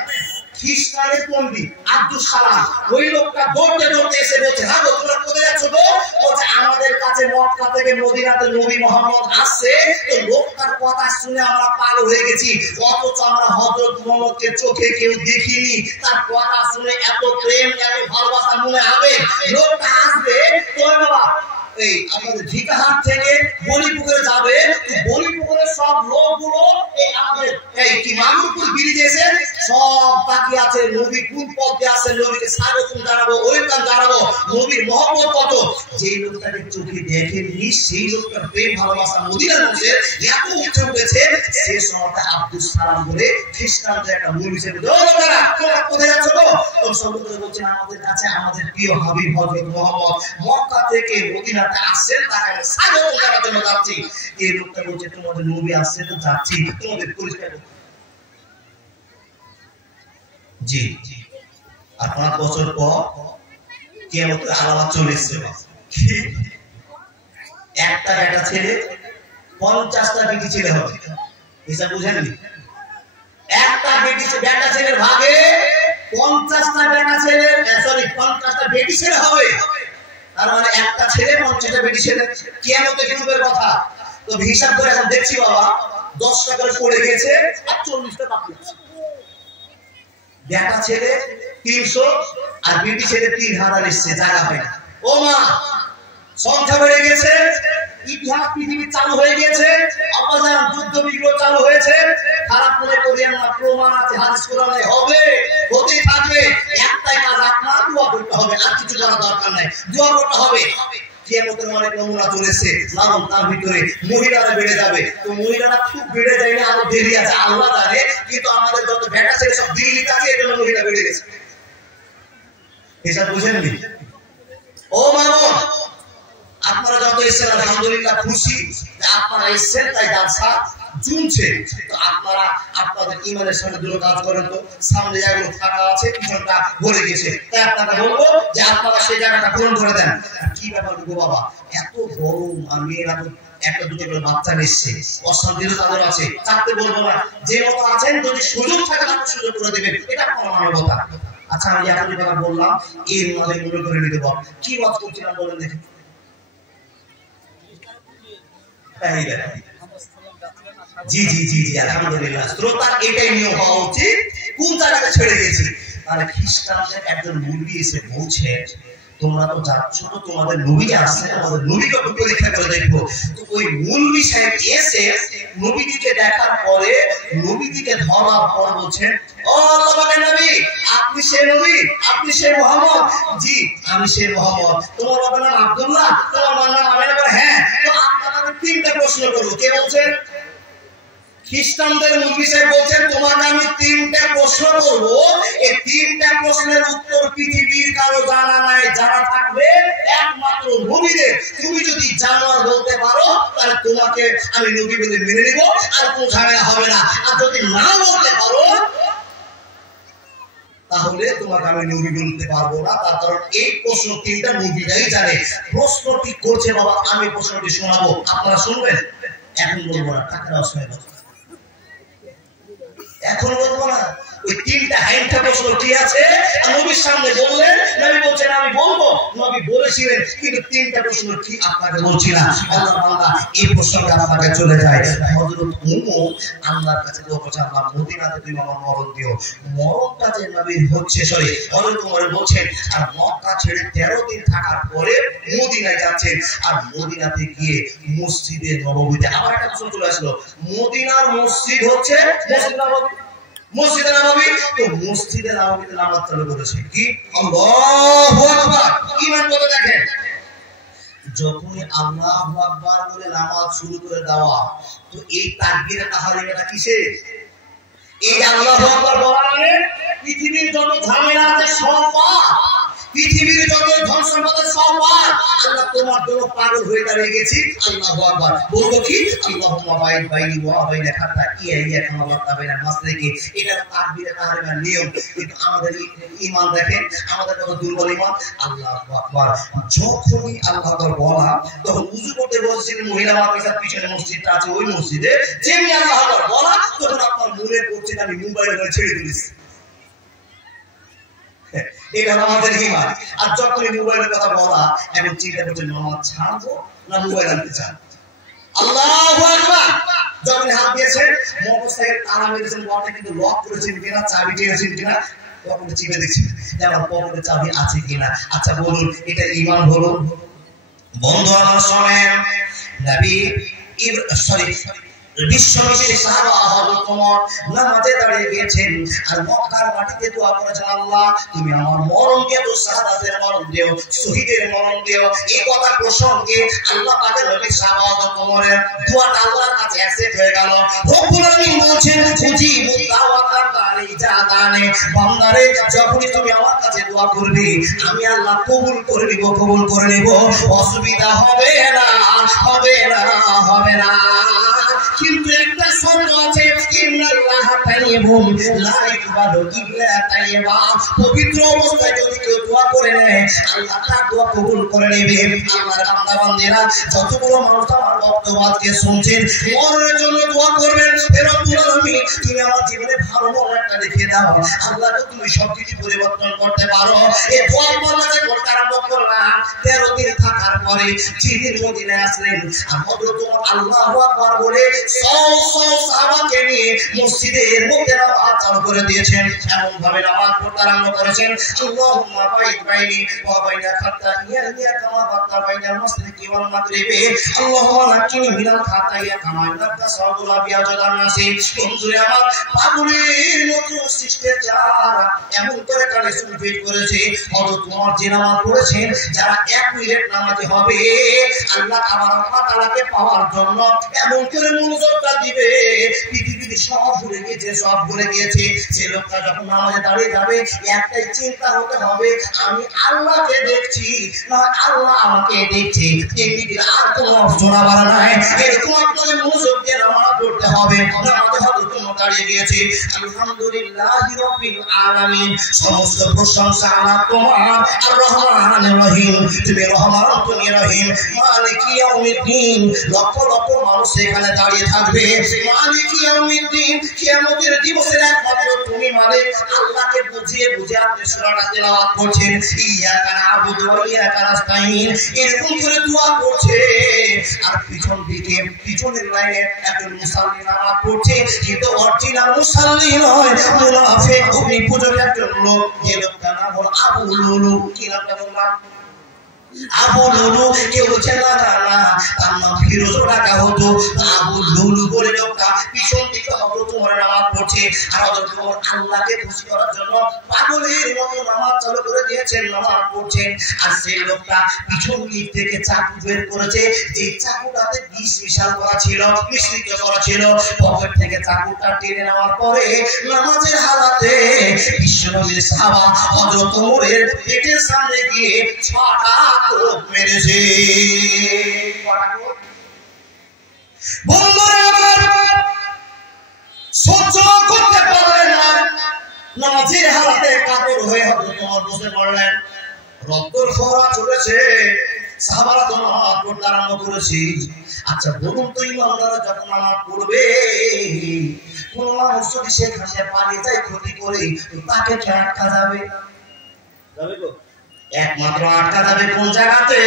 খ্রিস্টানের পন্ডিত আব্দুস সালাম। ওই লোকটা দৌড়তে দৌড়তে এসে বলছে, হ্যাঁ গো তোমরা কোথায় যাচ্ছ গো? বলছে আমাদের কাছে মক্কা থেকে মদিনাতে নবী মুহাম্মদ আসছে। তো লোকটার কথা শুনে আমরা পাগল হয়ে গেছি, অথচ আমরা হযরত মুহাম্মদকে চোখে কেউ দেখিনি। তার কথা শুনে এত প্রেম, এত ভালোবাসা মনে হবে লোকটা আসবে। তো বাবা এই আমাদের ঢিকাহাট থেকে বলিপুকুরে যাবে, বলিপুকুরের সব লোকগুলো এই আমাদের এই কি মামুরপুর ব্রিজে এসে সব তাকিয়ে আছে, নবী কোন পথ দিয়ে আসছে, নবীকে স্বাগতম জানাবো, ওয়েলকাম জানাবো, নবীর মহব্বত কত। যেই লোকটাকে চোখে দেখেননি সেই লোকটার প্রেম ভালোবাসা মদিনার মধ্যে এত উঠে উঠেছে, সে সময়টা আব্দুস সালাম বলে খ্রিস্টানদের একটা মূল হিসেবে কোথায় যাচ্ছ গো? তখন সব লোকেরা বলছেন আমাদের কাছে আমাদের প্রিয় হাবিব হযরত মুহাম্মদ মক্কা থেকে মদিনাতে আসছেন, তাকে স্বাগতম জানার জন্য যাচ্ছি। এই লোকটা বলছে তোমাদের নবী আসছে, তো যাচ্ছি, তোমাদের পরিচয় জি। আর 5 বছর পর কিয়ামতের আলামত চলে এসেছে। একটা বেটা ছেলে 50টা বেটি ছেলে হবে, হিসাব বুঝেননি? একটা বেটা ছেলের ভাগে 50টা বেটা ছেলে, সরি 50টা বেটি ছেলে হবে। তার মানে একটা ছেলে 50টা বেটি ছেলে, কিয়ামতের গ্রুপের কথা। তো হিসাব করে এখন দেখছি বাবা 10টা করে পড়ে গেছে আর 40টা বাকি আছে। বেটা ছেলে 300 আর বিটি ছেলে 3000 এসছে, জায়গা হয় না। ও মা, সংখ্যা বেড়ে গেছে, ইতিহাস পৃথিবী চালু হয়ে গেছে, অপজান যুদ্ধ বিগ্রহ চালু হয়েছে। খারাপ মনে করিয়েন না, প্রমাণ আছে হাদিস কোরআনে, হবে, হতেই থাকবে। একটাই কাজ, আপনার দোয়া করতে হবে, আর কিছু করার দরকার নাই, দোয়া করতে হবে। কিয়ামতের অনেক নমুনা চলেছে, লালন তার ভিতরে মহিলারা বেড়ে যাবে। তো মহিলারা খুব বেড়ে যায় না, আরো দেরি আছে, আল্লাহ জানে। কিন্তু আমাদের যত বেটা ছেলে সব দিল্লিতে আছে, এই জন্য মহিলা বেড়ে গেছে। এসব বুঝেননি? ও মামন, আপনারা যত এসছেন আলহামদুলিল্লাহ, খুশি আপনারা এসছেন, তাই জালসা জমছে। তো আপনারা আপনাদের ইমানের সাথে দুটো কাজ করেন তো। সামনে জায়গাগুলো ফাঁকা আছে, পিছনটা ভরে গেছে, তাই আপনাকে বলবো যে আপনারা সেই জায়গাটা পূরণ করে দেন। কি ব্যাপার গো বাবা, এত গরম, আর মেয়েরা তো একটা দুটো করে বাচ্চা নিচ্ছে, অশান্তির তাদের আছে, চাপতে বলবো না। যে মতো আছেন, যদি সুযোগ থাকে তাকে সুযোগ করে দেবেন, এটা কোনো মানবতা। আচ্ছা, আমি এতদিন কথা বললাম, এর মধ্যে মনে করে নিতে পারবো কি ওয়াজ করছিলাম বলেন দেখি। জি জি জি জি, আলহামদুলিল্লাহ। শ্রোতার এটাই নিয়ম হওয়া উচিত। কোন জায়গাটা ছেড়ে গেছি? তাহলে খ্রিস্টানদের একজন মুরগি এসে বলছে, তোমরা তো যাচ্ছ, তো তোমাদের নবী আসছে, আমাদের নবীকে পরীক্ষা করে দেখবো। তো ওই মুলবি সাহেব এসে নবীজিকে দেখার পরে, নবীজিকে ধরার পর বলছেন, ও আল্লাহর নবী, আপনি সেই নবী, আপনি সেই মুহাম্মদ? জি, আমি সেই মুহাম্মদ। তোমার বাবার নাম আব্দুল্লাহ, তোমার মার নাম আমিনা? হ্যাঁ। তো আপনাকে 3টা প্রশ্ন করবো। কে বলছেন? খ্রিস্টানদের মুফতি সাহেব বলছেন, তোমাকে আমি 3টা প্রশ্ন করবো। এই 3টা প্রশ্নের উত্তর পৃথিবীর কারো জানা নাই, জানা থাকবে একমাত্র নবীদের। তুমি যদি জানো আর বলতে পারো, তাহলে তোমাকে আমি নবী বলে মেনে নিব, আর কোনো ঝামেলা হবে না। আর যদি না বলতে পারো, তাহলে তোমাকে আমি নবী বলতে পারবো না। তার কারণ এই প্রশ্ন 3টা নবীরাই জানে। প্রশ্নটি করছে বাবা, আমি প্রশ্নটি শোনাবো, আপনারা শুনবেন। এখন বলবো না, টাকার অসময় এখন বলবো না। ওই 3টা হাইটা প্রশ্ন কি আছে নবীর সামনে বললেন, নবী বলছেন আমি বলবো। নবী বলেছিলেন, কিন্তু 3টা প্রশ্ন কি আপনাকে বলছি না। আল্লাহ বান্দা এই প্রশ্নটা আপনাকে চলে যায়। হযরত উমর আল্লাহর কাছে দোয়া করছে, আল্লাহ মদিনাতে তুমি আমার মরণ দিও। মরণটা যে নবীর হচ্ছে, সরি হযরত উমর বলছেন, আর মক্কা ছেড়ে 13 দিন থাকার পরে মদিনায় যাচ্ছেন। আর মদিনাতে গিয়ে মসজিদে নববীতে আবার একটা প্রশ্ন চলে আসলো, মদিনার মসজিদ হচ্ছে মসজিদে নববী। তো মসজিদে নববীতে নামাজ চালু করেছে কি? আল্লাহু আকবার। ঈমান করে দেখেন, যখনই আল্লাহু আকবার বলে নামাজ শুরু করে দেওয়া, তো এই তাকবীর তাহরিমাটা কিসের? এই আল্লাহু আকবার বলা মানে পৃথিবীর যত ঝামেলা আছে সব পার, পৃথিবীর যত ধন সম্পদের সব পার। আল্লাহ তোমার জন্য পাগল হয়ে দাঁড়িয়ে গেছি। আল্লাহু আকবার বলবো কি? আল্লাহুম্মা বাইদ বাইনি ওয়া বাইনা খাতাইয়া কামা বাতাবাইনা মাসরিকি। এটা তাকবীরে তাহরিমার নিয়ম। কিন্তু আমাদের ঈমান দেখেন, আমাদের কত দুর্বল ঈমান। আল্লাহু আকবার যখনই আল্লাহু আকবার বলা, তখন ওযু করতে বসেছিলেন মহিলা মাদ্রাসার পিছনে মসজিদটা আছে, ওই মসজিদে যেমনি আল্লাহু আকবার বলা, তখন আপনার মনে পড়ছে আমি মোবাইল করে ছেড়ে দিয়েছি। এটা আমাদের ঈমান। আর যখনই মোবাইলের কথা বলা, এখন চিন্তা করছেন নামাজ ছাড়বো না মোবাইল আনতে চান। আল্লাহু আকবার যখন হাত দিয়েছেন, মোটরসাইকেল তালা মেরেছেন, বলতে কিন্তু লক করেছেন কিনা, চাবি টেনেছেন কিনা, পকেটে চিপে দেখছেন যে আমার পকেটে চাবি আছে কিনা। আচ্ছা বলুন, এটা ঈমান হলো? বন্ধু আমার শোনেন, নবী বিশ্বনবীর সাহাবা হযরত ওমর নামাজে দাঁড়িয়ে গিয়েছেন, আর মক্কার মাটিতে দোয়া করেছেন, আল্লাহ তুমি আমার মরণকে তো শাহাদাতের মরণ দিও, শহীদের মরণ দিও। এই কথা প্রসঙ্গে আল্লাহ পাকের নবী সাহাবা হযরত ওমরের দোয়াটা আল্লাহর কাছে অ্যাকসেপ্ট হয়ে গেল। রব্বুল আলামিন বলছেন, উজিবু দাওয়াতা তারি জাদানে, বান্দারে যখনই তুমি আমার কাছে দোয়া করবে, আমি আল্লাহ কবুল করে নিব, কবুল করে নিব। অসুবিধা হবে না, হবে না, হবে না। কিন্তু একটা শর্ত আছে, ইন্নাল্লাহা তাইয়্যিবুন লা ইয়াকবালু ইল্লা তাইয়্যিবা। পবিত্র অবস্থায় যদি কেউ দোয়া করে নেয়, আল্লাহ তার দোয়া কবুল করে নেবে। আল্লাহর বান্দা বান্দিরা, যতগুলো মানুষ আমার বক্তব্য আজকে শুনছেন, মরণের জন্য দোয়া করবেন, হে রব্বুল আলামিন তুমি আমার জীবনে ভালো মরণ একটা লিখে দাও। আল্লাহ তুমি সবকিছু পরিবর্তন করতে পারো। এই দোয়া আপনারা করতে আরম্ভ করলাম। 13 দিন থাকার পরে জিবরিল মদিনায় আসলেন, আর হযরত আল্লাহু আকবার বলে সাহাবাকে নিয়ে মসজিদের মধ্যে নামাজ চালু করে দিয়েছেন, এমন ভাবে নামাজ পড়তে আরম্ভ করেছেন, আল্লাহুম্মা বাইদ বাইনি ওয়া বাইনা খাতাইয়া কামা বাতা বাইনাল মাশরিকি ওয়াল মাগরিবি আল্লাহুম্মা নাকিনি মিনাল খাতাইয়া কামা নাকা সাবুলা বিয়াজাদান নাসি। বন্ধুরে আমার, পাগলের মতো শিষ্টাচার এমন করে কানে সুফিট করেছে, হযরত ওমর যে নামাজ পড়েছেন, যারা 1 মিনিট নামাজে হবে আল্লাহ তাআলাকে পাওয়ার জন্য এমন করে মনোযোগটা দিবে, পৃথিবীর সব ভুলে গিয়েছে, সব ভুলে গিয়েছে। সে লোকটা যখন নামাজে দাঁড়িয়ে যাবে, একটাই চিন্তা হতে হবে, আমি আল্লাহকে দেখছি না আল্লাহ আমাকে দেখছি। এমনিতে আর কোনো অপশন আবার নাই, এরকম আপনাদের মনোযোগ দিয়ে নামাজ পড়তে হবে। নামাজে হযরত ওমর দাঁড়িয়ে গিয়েছে, আলহামদুলিল্লাহি রাব্বিল আলামিন, সমস্ত প্রশংসা আল্লাহ তোমার, আর রহমানির রহিম, তুমি রহমান তুমি রহিম, মালিকি ইয়াউমিদ্দিন। লক্ষ লক্ষ মানুষ এখানে দাঁড়িয়ে থাকবে, মালিকি ইয়াউমিদ্দিন, কিয়ামতের দিবসের একমাত্র তুমি মালিক। আল্লাহকে বুঝিয়ে বুঝিয়ে আপনি সূরাটা তেলাওয়াত করছেন, ইয়াকা না'বুদু ওয়া ইয়াকা নাস্তাইন, এরকম করে দোয়া করছে। আর পিছন দিকে পিছনের লাইনে একজন মুসাল্লি নামাজ পড়ছে, কিন্তু অরিজিনাল মুসাল্লি নয়, মুনাফিক অগ্নি পূজক একজন লোক। যে লোকটা নাম হলো আবু লুলু। কি নামটা বললাম? আবু লুলু। কেউ বলছে না না না, তার নাম ফিরোজ রাখা হতো। আবু লুলু বলে লোকটা পিছন দিকে হযরত ওমর নামাজ পড়ছে, আর হযরত ওমর আল্লাহকে খুশি করার জন্য পাগলের মতো নামাজ চালু করে দিয়েছেন, নামাজ পড়ছেন। আর সেই লোকটা পিছন দিক থেকে চাকু বের করেছে, যে চাকুটাতে বিষ মিশাল করা ছিল, মিশ্রিত করা ছিল। পকেট থেকে চাকুটা টেনে নেওয়ার পরে নামাজের হালাতে বিশ্বনবীর সাহাবা হযরত ওমরের পেটের সামনে গিয়ে 6টা কোপ মেরেছে। বন্ধুরা আমার, সহ্য করতে পারলেন না, নামাজের হালাতে কাতর হয়ে হযরত ওমর বসে পড়লেন। রক্তর ফোয়ারা চলেছে, সাহাবারা তো নামাজ পড়তে আরম্ভ করেছে। আচ্ছা বলুন তো, ইমামরা যখন নামাজ পড়বে, কোন মানুষ যদি সেখানে পালিয়ে যায় ক্ষতি করে, তাকে কি আটকা যাবে? যাবে তো? একমাত্র আটকা যাবে কোন জায়গাতে?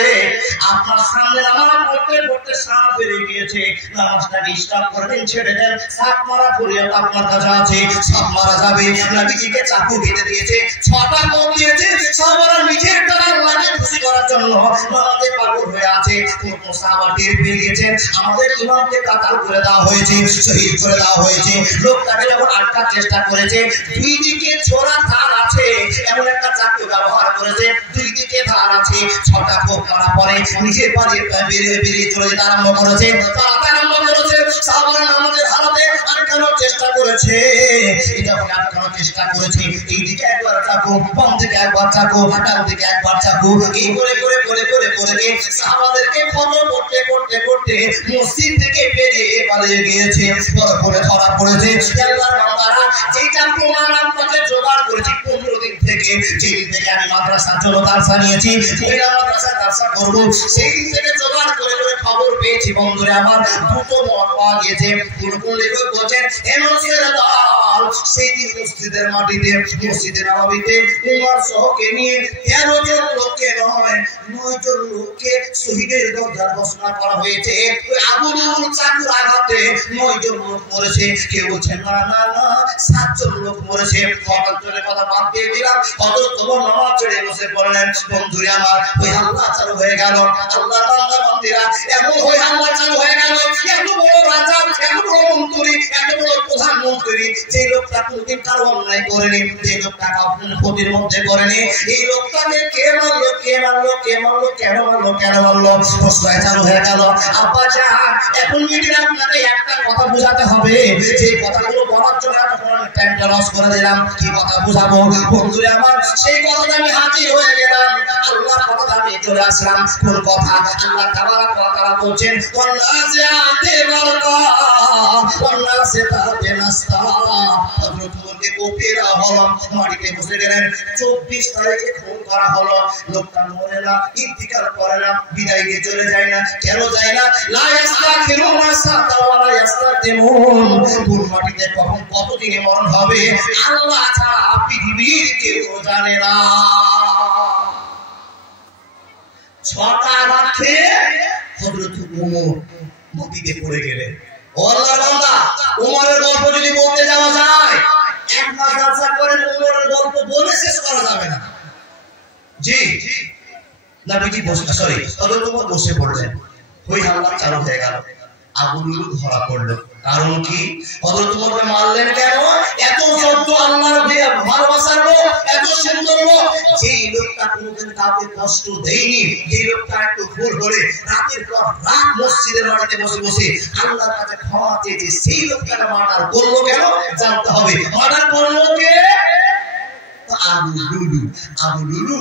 আপনার সামনে নামাজ পড়তে পড়তে সাপ বেরিয়ে গিয়েছে, নামাজটাকে স্টপ করবেন, ছেড়ে দেন, সাপ মারা ফরিয়াদ আপনার কাছে আছে, সাপ মারা যাবে। নবীজিকে চাকু কেটে দিয়েছে, 6টা কোপ দিয়েছে, সাহাবারা নিজের দ্বারা আল্লাহকে খুশি করার জন্য নামাজে পাগল হয়ে আছে। কোন সাহাবা টের পেয়ে গিয়েছেন, আমাদের ইমামকে কাতাল করে দেওয়া হয়েছে, শহীদ করে দেওয়া হয়েছে। লোকটাকে যখন আটকার চেষ্টা করেছে, দুই দিকে ছোড়া ধার আছে, এমন একটা চাকু ব্যবহার করেছে, দুই দিকে ধার আছে। 6টা কোপ মারা পরে নিজের বাড়ি বেরিয়ে চলে যেতে আরম্ভ করেছে, তাড়াতে আরম্ভ করেছে। সাহাবারা নামাজের হালাতে আটকানোর চেষ্টা করেছে, যখন আটকানোর চেষ্টা করেছে, এই দিকে একবার চাকু, বাম দিকে একবার চাকু, ডান দিকে একবার চাকু, এই করে করে করে করে করে সাহাবাদেরকে ফলো করতে করতে করতে মসজিদ থেকে বেরিয়ে পালিয়ে গিয়েছে। পরে ধরা পড়েছে। আল্লাহর বান্দারা, যেটা প্রমাণ আপনাকে জোগাড় করেছি 15 দিন থেকে, যেদিন থেকে আমি মাদ্রাসার জন্য দারসা নিয়েছি, মহিলা মাদ্রাসায় দারসা করবো, সেই দিন থেকে জোগাড় করে করে খবর পেয়েছি। বন্ধুরা আমার, দুটো মত পাওয়া গিয়েছে। কোন লেখক বলছেন, এমসের দল সেই দিন মসজিদের মাটিতে, মসজিদে নববীতে উমর সহকে নিয়ে 13 জন লোককে নয় 9 জন লোককে শহীদের দরজা ঘোষণা করা হয়েছে। আবু লুলুর চাকুর আঘাতে 9 জন লোক মরেছে। কেউ বলছেন না না না, 7 জন লোক মরেছে। হযরতের কথা বাদ দিয়ে দিলাম, হযরত ওমর নামাজ ছেড়ে বসে পড়লেন। বন্ধুরা আমার, ওই হাল্লা চালু হয়ে গেল। আল্লাহর বান্দা বান্দিরা, এমন ওই হাল্লা চালু হয়ে গেল, এত বড় রাজা, এত বড় মন্ত্রী, এত বড় প্রধানমন্ত্রী, যে লোকটা কোনদিন কারো অন্যায় করেনি, যে লোকটা ক্ষতির মধ্যে করেনি, এই লোকটাকে কে মারলো, কে মারলো, কে মারলো, কেন মারলো, কেন মারলো, প্রশ্নয় চালু হয়ে গেল। আব্বা জান, এখন মিডিয়া আপনাকে একটা কথা বোঝাতে হবে, যে কথাগুলো বলার জন্য এতক্ষণ টাইমটা লস করে দিলাম। কি কথা বোঝাবো? বন্ধুরা আমার, সেই কথাটা আমি হাজির হয়ে গেলাম, আল্লাহর কথা আমি চলে আসলাম। কোন কথা? আল্লাহ তাবারক ওয়া তাআলা বলছেন, ওয়ান্নাজিআতি গারকা ওয়ান্নাসিতাতি নাসতা। হযরত ওমরকে কোপেরা হলো, মাটিতে বসে গেলেন। 24 তারিখে খুন করা হলো। লোকটা মরে না, ইন্তিকাল করে না, বিদায় নিয়ে চলে যায় না। কেন যায় না? লা ইস্তাখিরুনা সাতা ওয়া লা ইস্তাকিমুন। কোন মাটিতে কখন কতদিনে মরণ হবে আল্লাহ ছাড়া পৃথিবীর কেউ জানে না। 6টা আঘাত খেয়ে হযরত ওমর মাটিতে পড়ে গেলেন। ও আল্লাহর বান্দা, ওমরের গল্প যদি বলতে যাওয়া যায়, এক মাস জালসা করেন, উমরের গল্প বলে শেষ করা যাবে না। জি নবীজি বসে, সরি হযরত ওমর বসে পড়লেন, হই হাল্লা চালু হয়ে গেল। আবু লুলু ধরা পড়লো। কারণ কি? হযরত ওমরকে মারলেন কেন? এত যত আল্লাহর ভালোবাসার লোক, এত সুন্দর লোক, যেই লোকটা কোনোদিন কাউকে কষ্ট দেয়নি, যেই লোকটা একটু ভুল করে রাতের পর রাত মসজিদের মাটিতে বসে বসে আল্লাহর কাছে ক্ষমা চেয়েছে, সেই লোকটাকে মার্ডার করলো কেন জানতে হবে। মার্ডার করলো কে? আবু লুলু। আবু লুলু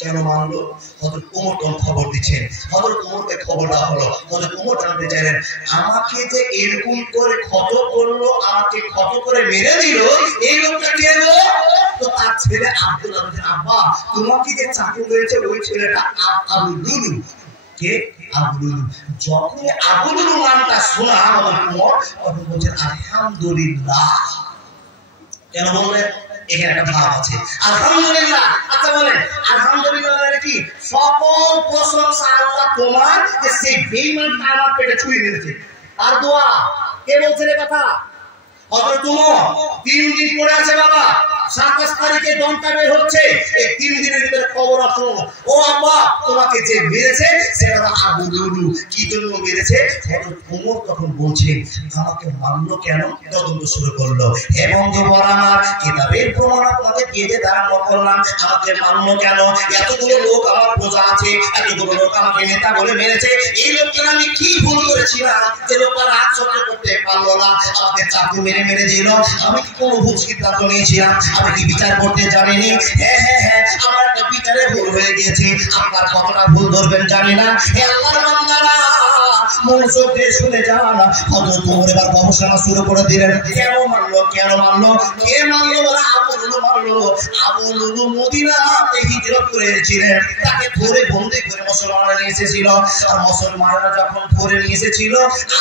কেন মানলো? হযরত ওমর তখন খবর দিচ্ছেন, হযরত ওমরকে খবর দেওয়া হলো। হযরত ওমর জানতে চাইলেন, আমাকে যে এরকম করে ক্ষত করলো, আমাকে ক্ষত করে মেরে দিল, এই লোকটা কে গো? তো তার ছেলে আব্দুল আব্দুল। আব্বা, তোমাকে যে চাকরি হয়েছে ওই ছেলেটা আবু লুলু। কে? আবু লুলু। যখন আবু লুলু নামটা শোনা হযরত ওমর তখন বলছেন আলহামদুলিল্লাহ। কেন বললেন? এখানে একটা ভাব আছে, আলহামদুলিল্লাহ। আচ্ছা বলেন, আলহামদুলিল্লাহ মানে কি? সকল প্রশংসা আল্লাহ তোমার, যে সেই বেঈমানটা আমার পেটে ছুঁয়ে দিয়েছে। আর দোয়া কে বলছে রে কথা? হযরত ওমর 3 দিন পরে আছে বাবা, 27 তারিখে দমটা বের হচ্ছে, এই 3 দিনের ভিতরে খবর আসলো, ও আব্বা তোমাকে যে মেরেছে সেটা আবু লুলু। কি জন্য মেরেছে? হযরত ওমর তখন বলছেন, আমাকে মারলো কেন? তদন্ত শুরু করলো। এবং যে বড় আমার কিতাবের প্রমাণ আপনাকে দিয়ে যে দাঁড়ানো করলাম, আমাকে মারলো কেন? এতগুলো লোক আমার প্রজা আছে, এতগুলো লোক আমাকে নেতা বলে মেরেছে, এই লোকটা আমি কি ভুল করেছিলাম যে লোকটা রাত সহ্য করতে পারলো না, আমাকে চাকু মেরে মেরে দিল? আমি কি কোনো ভুল সিদ্ধান্ত নিয়েছিলাম? আমি কি বিচার করতে জানিনি? হ্যাঁ হ্যাঁ হ্যাঁ, আমার একটা বিচারে ভুল হয়ে গিয়েছে। আপনার কতটা ভুল ধরবেন জানি না। হে আল্লাহর বান্দারা, মনোযোগ দিয়ে শুনে যান। হযরত ওমর এবার গবেষণা শুরু করে দিলেন, কেন মারলো, কেন মারলো, কে মারলো? বলে আবু লুলু মারলো। আবু লুলু মদিনাতে হিজরত করেছিলেন, তাকে ধরে বন্দী করে মুসলমানরা নিয়ে এসেছিল। আর মুসলমানরা যখন ধরে নিয়ে এসেছিল,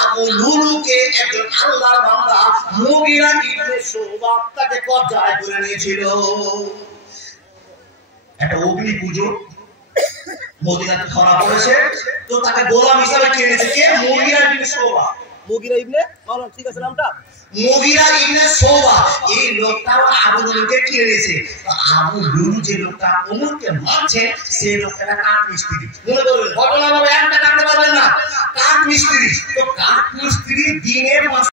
আবু লুলুকে একজন আল্লাহর বান্দা মুগিরা ইবনে শুবা তাকে কবজায় করে নিয়েছিল। একটা অগ্নি পুজো মদিনাতে ধরা পড়েছে, তো তাকে গোলাম হিসাবে কিনেছে কে? মুগিরা ইবনে শুবা। মুগিরা ইবনে, বলো ঠিক আছে নামটা? মুগিরা ইবনে শুবা। এই লোকটাও আবু লুলুকে কিনেছে। তো আবু লুলু যে লোকটা ওমরকে মারছে, সেই লোকটা কাঠ মিস্ত্রি। মনে করবেন ঘটনা ভাবে একটা কাটতে পারবেন না, কাঠ মিস্ত্রি। তো কাঠ মিস্ত্রি দিনে